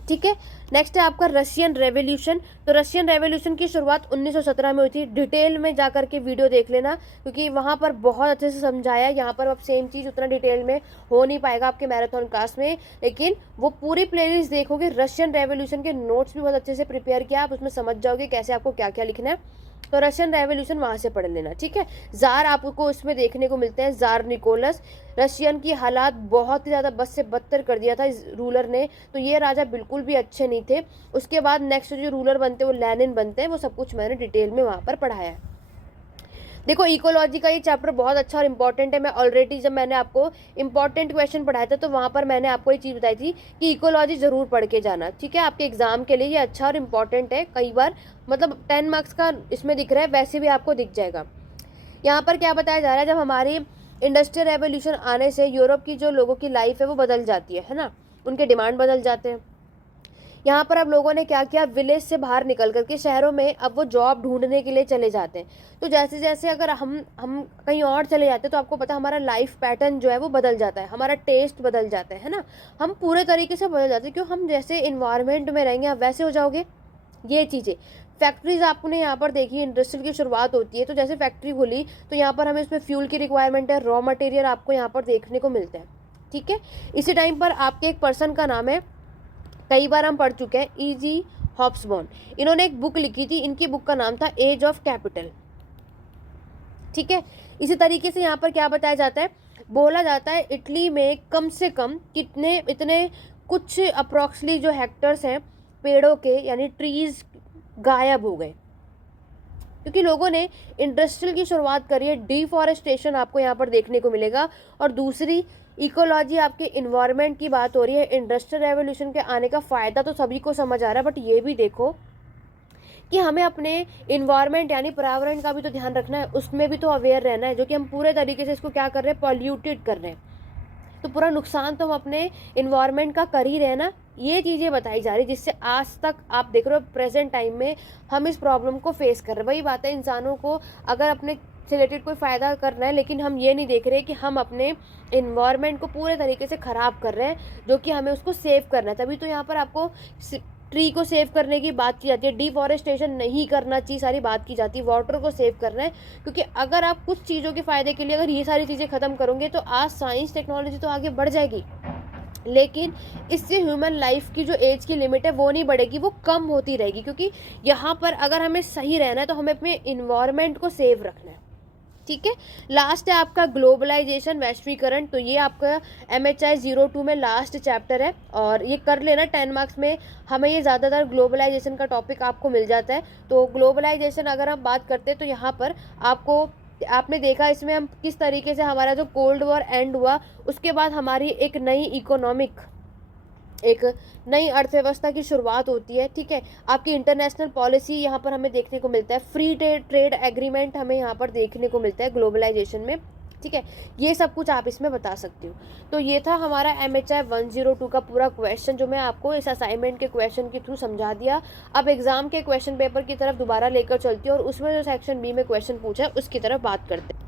ठीक है, नेक्स्ट है आपका रशियन रेवोल्यूशन। तो रशियन रेवोल्यूशन की शुरुआत 1917 में हुई थी। डिटेल में जा करके वीडियो देख लेना, क्योंकि वहाँ पर बहुत अच्छे से समझाया है। यहाँ पर अब सेम चीज़ उतना डिटेल में हो नहीं पाएगा आपके मैराथन क्लास में, लेकिन वो पूरी प्लेलिस्ट देखोगे, रशियन रेवोल्यूशन के नोट्स भी बहुत अच्छे से प्रिपेयर किया, आप उसमें समझ जाओगे कैसे आपको क्या क्या लिखना है। तो रशियन रेवोल्यूशन वहाँ से पढ़ लेना। ठीक है, जार आपको इसमें देखने को मिलते हैं, जार निकोलस। रशियन की हालात बहुत ही ज़्यादा बद से बदतर कर दिया था इस रूलर ने, तो ये राजा बिल्कुल भी अच्छे नहीं थे। उसके बाद नेक्स्ट जो रूलर बनते हैं वो लेनिन बनते हैं, वो सब कुछ मैंने डिटेल में वहाँ पर पढ़ाया है। देखो इकोलॉजी का ये चैप्टर बहुत अच्छा और इंपॉर्टेंट है। मैं ऑलरेडी जब मैंने आपको इंपॉर्टेंट क्वेश्चन पढ़ाया था तो वहाँ पर मैंने आपको ये चीज़ बताई थी कि इकोलॉजी ज़रूर पढ़ के जाना। ठीक है, आपके एग्जाम के लिए ये अच्छा और इम्पॉर्टेंट है। कई बार मतलब 10 मार्क्स का इसमें दिख रहा है, वैसे भी आपको दिख जाएगा। यहाँ पर क्या बताया जा रहा है, जब हमारी इंडस्ट्रियल रेवोल्यूशन आने से यूरोप की जो लोगों की लाइफ है वो बदल जाती है ना, उनके डिमांड बदल जाते हैं। यहाँ पर अब लोगों ने क्या किया, विलेज से बाहर निकल करके शहरों में अब वो जॉब ढूंढने के लिए चले जाते हैं। तो जैसे जैसे अगर हम कहीं और चले जाते हैं तो आपको पता हमारा लाइफ पैटर्न जो है वो बदल जाता है, हमारा टेस्ट बदल जाता है ना, हम पूरे तरीके से बदल जाते हैं। क्यों, हम जैसे इन्वायरमेंट में रहेंगे आप वैसे हो जाओगे। ये चीज़ें फैक्ट्रीज आपने यहाँ पर देखी, इंडस्ट्रियल की शुरुआत होती है तो जैसे फैक्ट्री खुली तो यहाँ पर हमें इसमें फ्यूल की रिक्वायरमेंट है, रॉ मटेरियल आपको यहाँ पर देखने को मिलता है। ठीक है, इसी टाइम पर आपके एक पर्सन का नाम है, कई बार हम पढ़ चुके हैं, E.G. हॉब्सबॉर्न। इन्होंने एक बुक लिखी थी, इनकी बुक का नाम था एज ऑफ कैपिटल। ठीक है, इसी तरीके से यहाँ पर क्या बताया जाता है, बोला जाता है इटली में कम से कम कितने इतने कुछ अप्रॉक्सली जो हेक्टर्स हैं पेड़ों के यानी ट्रीज गायब हो गए, क्योंकि लोगों ने इंडस्ट्रियल की शुरुआत करी है। डिफॉरेस्टेशन आपको यहाँ पर देखने को मिलेगा। और दूसरी इकोलॉजी, आपके इन्वायरमेंट की बात हो रही है। इंडस्ट्रियल रेवोल्यूशन के आने का फ़ायदा तो सभी को समझ आ रहा है, बट ये भी देखो कि हमें अपने इन्वायरमेंट यानी पर्यावरण का भी तो ध्यान रखना है, उसमें भी तो अवेयर रहना है, जो कि हम पूरे तरीके से इसको क्या कर रहे हैं, पॉल्यूटेड कर रहे हैं। तो पूरा नुकसान तो हम अपने इन्वायरमेंट का कर ही रहे हैं ना। ये चीज़ें बताई जा रही जिससे आज तक आप देख रहे हो प्रेजेंट टाइम में हम इस प्रॉब्लम को फेस कर रहे हैं। वही बात है, इंसानों को अगर अपने से रिलेटेड कोई फ़ायदा करना है, लेकिन हम ये नहीं देख रहे कि हम अपने इन्वायरमेंट को पूरे तरीके से ख़राब कर रहे हैं, जो कि हमें उसको सेव करना है। तभी तो यहाँ पर आपको ट्री को सेव करने की बात की जाती है, डिफॉरेस्टेशन नहीं करना चाहिए, सारी बात की जाती है, वाटर को सेव करना है। क्योंकि अगर आप कुछ चीज़ों के फ़ायदे के लिए अगर ये सारी चीज़ें ख़त्म करोगे तो आज साइंस टेक्नोलॉजी तो आगे बढ़ जाएगी, लेकिन इससे ह्यूमन लाइफ की जो एज की लिमिट है वो नहीं बढ़ेगी, वो कम होती रहेगी। क्योंकि यहाँ पर अगर हमें सही रहना है तो हमें अपने इन्वायरमेंट को सेव रखना है। ठीक है, लास्ट है आपका ग्लोबलाइजेशन, वैश्वीकरण। तो ये आपका MHI 02 में लास्ट चैप्टर है, और ये कर लेना 10 मार्क्स में हमें ये ज़्यादातर ग्लोबलाइजेशन का टॉपिक आपको मिल जाता है। तो ग्लोबलाइजेशन अगर हम बात करते हैं तो यहाँ पर आपने देखा इसमें हम किस तरीके से हमारा जो कोल्ड वॉर एंड हुआ उसके बाद हमारी एक नई अर्थव्यवस्था की शुरुआत होती है। ठीक है, आपकी इंटरनेशनल पॉलिसी यहाँ पर हमें देखने को मिलता है, फ्री ट्रेड एग्रीमेंट हमें यहाँ पर देखने को मिलता है ग्लोबलाइजेशन में। ठीक है, ये सब कुछ आप इसमें बता सकते हो। तो ये था हमारा MHI 102 का पूरा क्वेश्चन, जो मैं आपको इस असाइनमेंट के क्वेश्चन के थ्रू समझा दिया। अब एग्जाम के क्वेश्चन पेपर की तरफ दोबारा लेकर चलती हूँ और उसमें जो सेक्शन B में क्वेश्चन पूछा है उसकी तरफ बात करते हैं।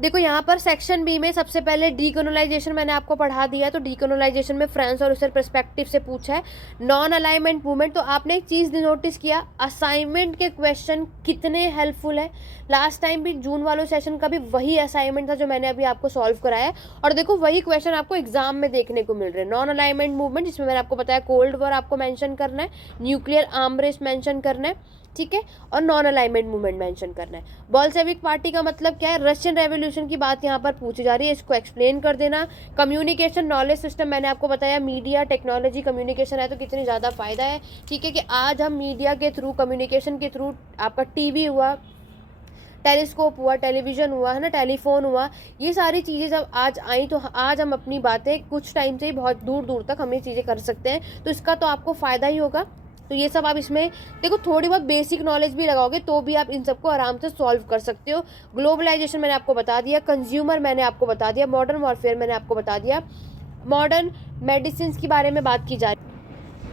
देखो यहाँ पर सेक्शन बी में सबसे पहले डीकोलोनाइजेशन मैंने आपको पढ़ा दिया, तो डीकोलोनाइजेशन में फ्रांस और उसके पर्सपेक्टिव से पूछा है। नॉन अलाइनमेंट मूवमेंट, तो आपने एक चीज़ नोटिस किया, असाइनमेंट के क्वेश्चन कितने हेल्पफुल है। लास्ट टाइम भी जून वालों सेशन का भी वही असाइनमेंट था जो मैंने अभी आपको सॉल्व कराया है, और देखो वही क्वेश्चन आपको एग्जाम में देखने को मिल रहे हैं। नॉन अलाइनमेंट मूवमेंट, जिसमें मैंने आपको बताया कोल्ड वॉर आपको मैंशन करना है, न्यूक्लियर आर्म रेस मैंशन करना है, ठीक है, और नॉन अलाइनमेंट मूवमेंट मेंशन करना है। बोल्शेविक पार्टी का मतलब क्या है, रशियन रेवोल्यूशन की बात यहाँ पर पूछी जा रही है, इसको एक्सप्लेन कर देना। कम्युनिकेशन नॉलेज सिस्टम मैंने आपको बताया, मीडिया टेक्नोलॉजी कम्युनिकेशन है तो कितनी ज़्यादा फायदा है, ठीक है, कि आज हम मीडिया के थ्रू, कम्युनिकेशन के थ्रू, आपका टीवी हुआ, टेलीस्कोप हुआ, टेलीविज़न हुआ, है ना, टेलीफोन हुआ, ये सारी चीज़ें जब आज आई तो आज हम अपनी बातें कुछ टाइम से ही बहुत दूर दूर तक हम ये चीज़ें कर सकते हैं, तो इसका तो आपको फ़ायदा ही होगा। तो ये सब आप इसमें देखो, थोड़ी बहुत बेसिक नॉलेज भी लगाओगे तो भी आप इन सबको आराम से सॉल्व कर सकते हो। ग्लोबलाइजेशन मैंने आपको बता दिया, कंज्यूमर मैंने आपको बता दिया, मॉडर्न वॉरफेयर मैंने आपको बता दिया, मॉडर्न मेडिसिन की बारे में बात की जा रही।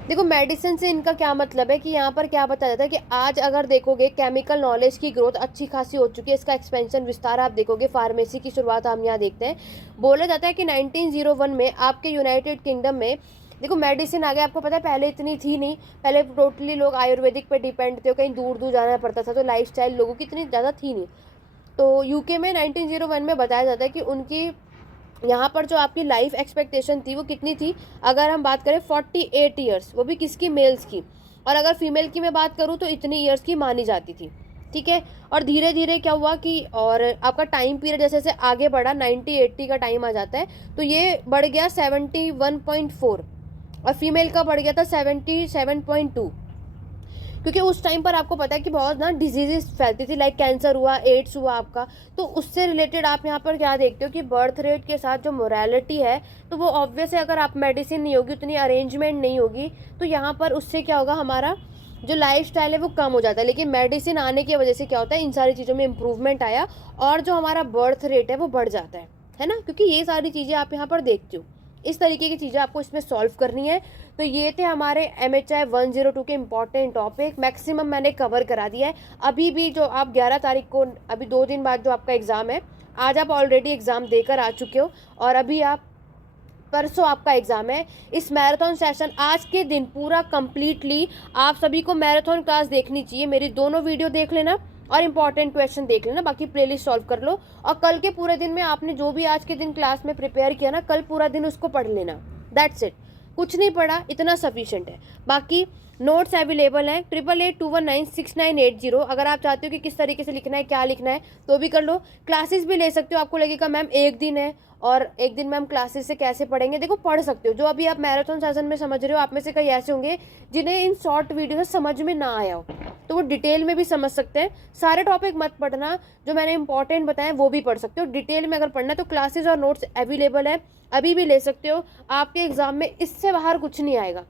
देखो मेडिसिन से इनका क्या मतलब है कि यहाँ पर क्या बताया जाता है कि आज अगर देखोगे केमिकल नॉलेज की ग्रोथ अच्छी खासी हो चुकी है, इसका एक्सपेंशन विस्तार आप देखोगे, फार्मेसी की शुरुआत हम यहाँ देखते हैं। बोला जाता है कि 1901 में आपके यूनाइटेड किंगडम में देखो मेडिसिन आ गया, आपको पता है पहले इतनी थी नहीं, पहले टोटली लोग आयुर्वेदिक पे डिपेंड थे, कहीं दूर दूर जाना पड़ता था, तो लाइफस्टाइल लोगों की इतनी ज़्यादा थी नहीं। तो यूके में 1901 में बताया जाता है कि उनकी यहाँ पर जो आपकी लाइफ एक्सपेक्टेशन थी वो कितनी थी, अगर हम बात करें 48 ईयर्स, वो भी किसकी, मेल्स की, और अगर फीमेल की मैं बात करूँ तो इतनी ईयर्स की मानी जाती थी, ठीक है। और धीरे धीरे क्या हुआ कि और आपका टाइम पीरियड जैसे जैसे आगे बढ़ा, 90-80 का टाइम आ जाता है तो ये बढ़ गया 71.4, और फीमेल का बढ़ गया था 77.2, क्योंकि उस टाइम पर आपको पता है कि बहुत ना डिजीजेस फैलती थी, लाइक कैंसर हुआ, एड्स हुआ आपका, तो उससे रिलेटेड आप यहाँ पर क्या देखते हो कि बर्थ रेट के साथ जो मोरालिटी है तो वो ऑब्वियस है, अगर आप मेडिसिन नहीं होगी, उतनी अरेंजमेंट नहीं होगी, तो यहाँ पर उससे क्या होगा, हमारा जो लाइफ स्टाइल है वो कम हो जाता है। लेकिन मेडिसिन आने की वजह से क्या होता है, इन सारी चीज़ों में इम्प्रूवमेंट आया और जो हमारा बर्थ रेट है वो बढ़ जाता है ना, क्योंकि ये सारी चीज़ें आप यहाँ पर देखते हो। इस तरीके की चीज़ें आपको इसमें सॉल्व करनी है। तो ये थे हमारे MHI 102 के इम्पॉर्टेंट टॉपिक, मैक्सिमम मैंने कवर करा दिया है। अभी भी जो आप 11 तारीख को, अभी 2 दिन बाद जो आपका एग्ज़ाम है, आज आप ऑलरेडी एग्ज़ाम देकर आ चुके हो और अभी आप परसों आपका एग्ज़ाम है। इस मैराथन सेशन आज के दिन पूरा कंप्लीटली आप सभी को मैराथन क्लास देखनी चाहिए। मेरी दोनों वीडियो देख लेना और इंपॉर्टेंट क्वेश्चन देख लेना, बाकी प्लेलिस्ट सॉल्व कर लो, और कल के पूरे दिन में आपने जो भी आज के दिन क्लास में प्रिपेयर किया ना, कल पूरा दिन उसको पढ़ लेना, दैट्स इट। कुछ नहीं पढ़ा, इतना सफिशिएंट है। बाकी नोट्स अवेलेबल हैं 8881196980। अगर आप चाहते हो कि किस तरीके से लिखना है, क्या लिखना है, तो भी कर लो। क्लासेस भी ले सकते हो, आपको लगेगा मैम एक दिन है और एक दिन में हम क्लासेस से कैसे पढ़ेंगे, देखो पढ़ सकते हो। जो अभी आप मैराथन सेशन में समझ रहे हो, आप में से कई ऐसे होंगे जिन्हें इन शॉर्ट वीडियो से समझ में ना आया हो, तो वो डिटेल में भी समझ सकते हैं। सारे टॉपिक मत पढ़ना, जो मैंने इंपॉर्टेंट बताए वो भी पढ़ सकते हो। डिटेल में अगर पढ़ना है तो क्लासेस और नोट्स अवेलेबल है, अभी भी ले सकते हो। आपके एग्जाम में इससे बाहर कुछ नहीं आएगा।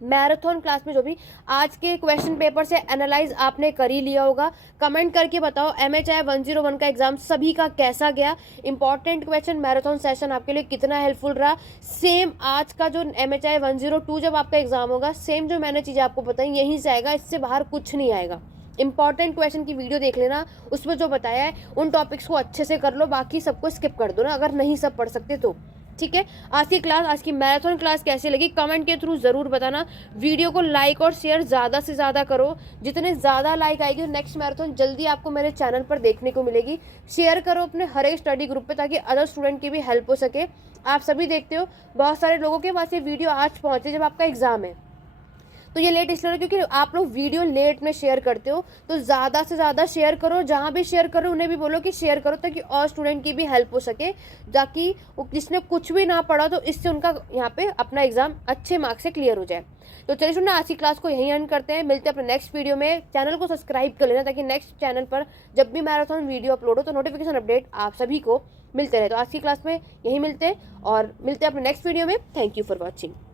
मैराथन क्लास में जो भी आज के क्वेश्चन पेपर से एनालाइज आपने कर ही लिया होगा। कमेंट करके बताओ MHI 101 का एग्जाम सभी का कैसा गया, इंपॉर्टेंट क्वेश्चन मैराथन सेशन आपके लिए कितना हेल्पफुल रहा। सेम आज का जो MHI 102 जब आपका एग्जाम होगा, सेम जो मैंने चीज़ें आपको बताई यहीं से आएगा, इससे बाहर कुछ नहीं आएगा। इंपॉर्टेंट क्वेश्चन की वीडियो देख लेना, उसमें जो बताया है उन टॉपिक्स को अच्छे से कर लो, बाकी सबको स्किप कर दो ना अगर नहीं सब पढ़ सकते तो, ठीक है। आज की क्लास, आज की मैराथन क्लास कैसी लगी कमेंट के थ्रू ज़रूर बताना। वीडियो को लाइक और शेयर ज़्यादा से ज़्यादा करो, जितने ज़्यादा लाइक आएगी तो नेक्स्ट मैराथन जल्दी आपको मेरे चैनल पर देखने को मिलेगी। शेयर करो अपने हर एक स्टडी ग्रुप पे, ताकि अदर स्टूडेंट की भी हेल्प हो सके। आप सभी देखते हो बहुत सारे लोगों के पास ये वीडियो आज पहुँचे जब आपका एग्जाम है, तो ये लेट इसलिए क्योंकि आप लोग वीडियो लेट में शेयर करते हो, तो ज़्यादा से ज़्यादा शेयर करो। जहाँ भी शेयर करो उन्हें भी बोलो कि शेयर करो, ताकि और स्टूडेंट की भी हेल्प हो सके, ताकि जिसने कुछ भी ना पढ़ा तो इससे उनका यहाँ पे अपना एग्जाम अच्छे मार्क्स से क्लियर हो जाए। तो चलिए सुनना, आज की क्लास को यहीं एंड करते हैं, मिलते हैं अपने नेक्स्ट वीडियो में। चैनल को सब्सक्राइब कर लेना, ताकि नेक्स्ट चैनल पर जब भी मैराथन वीडियो अपलोड हो तो नोटिफिकेशन अपडेट आप सभी को मिलते रहे। तो आज की क्लास में यहीं मिलते हैं और मिलते हैं अपने नेक्स्ट वीडियो में। Thank you for watching.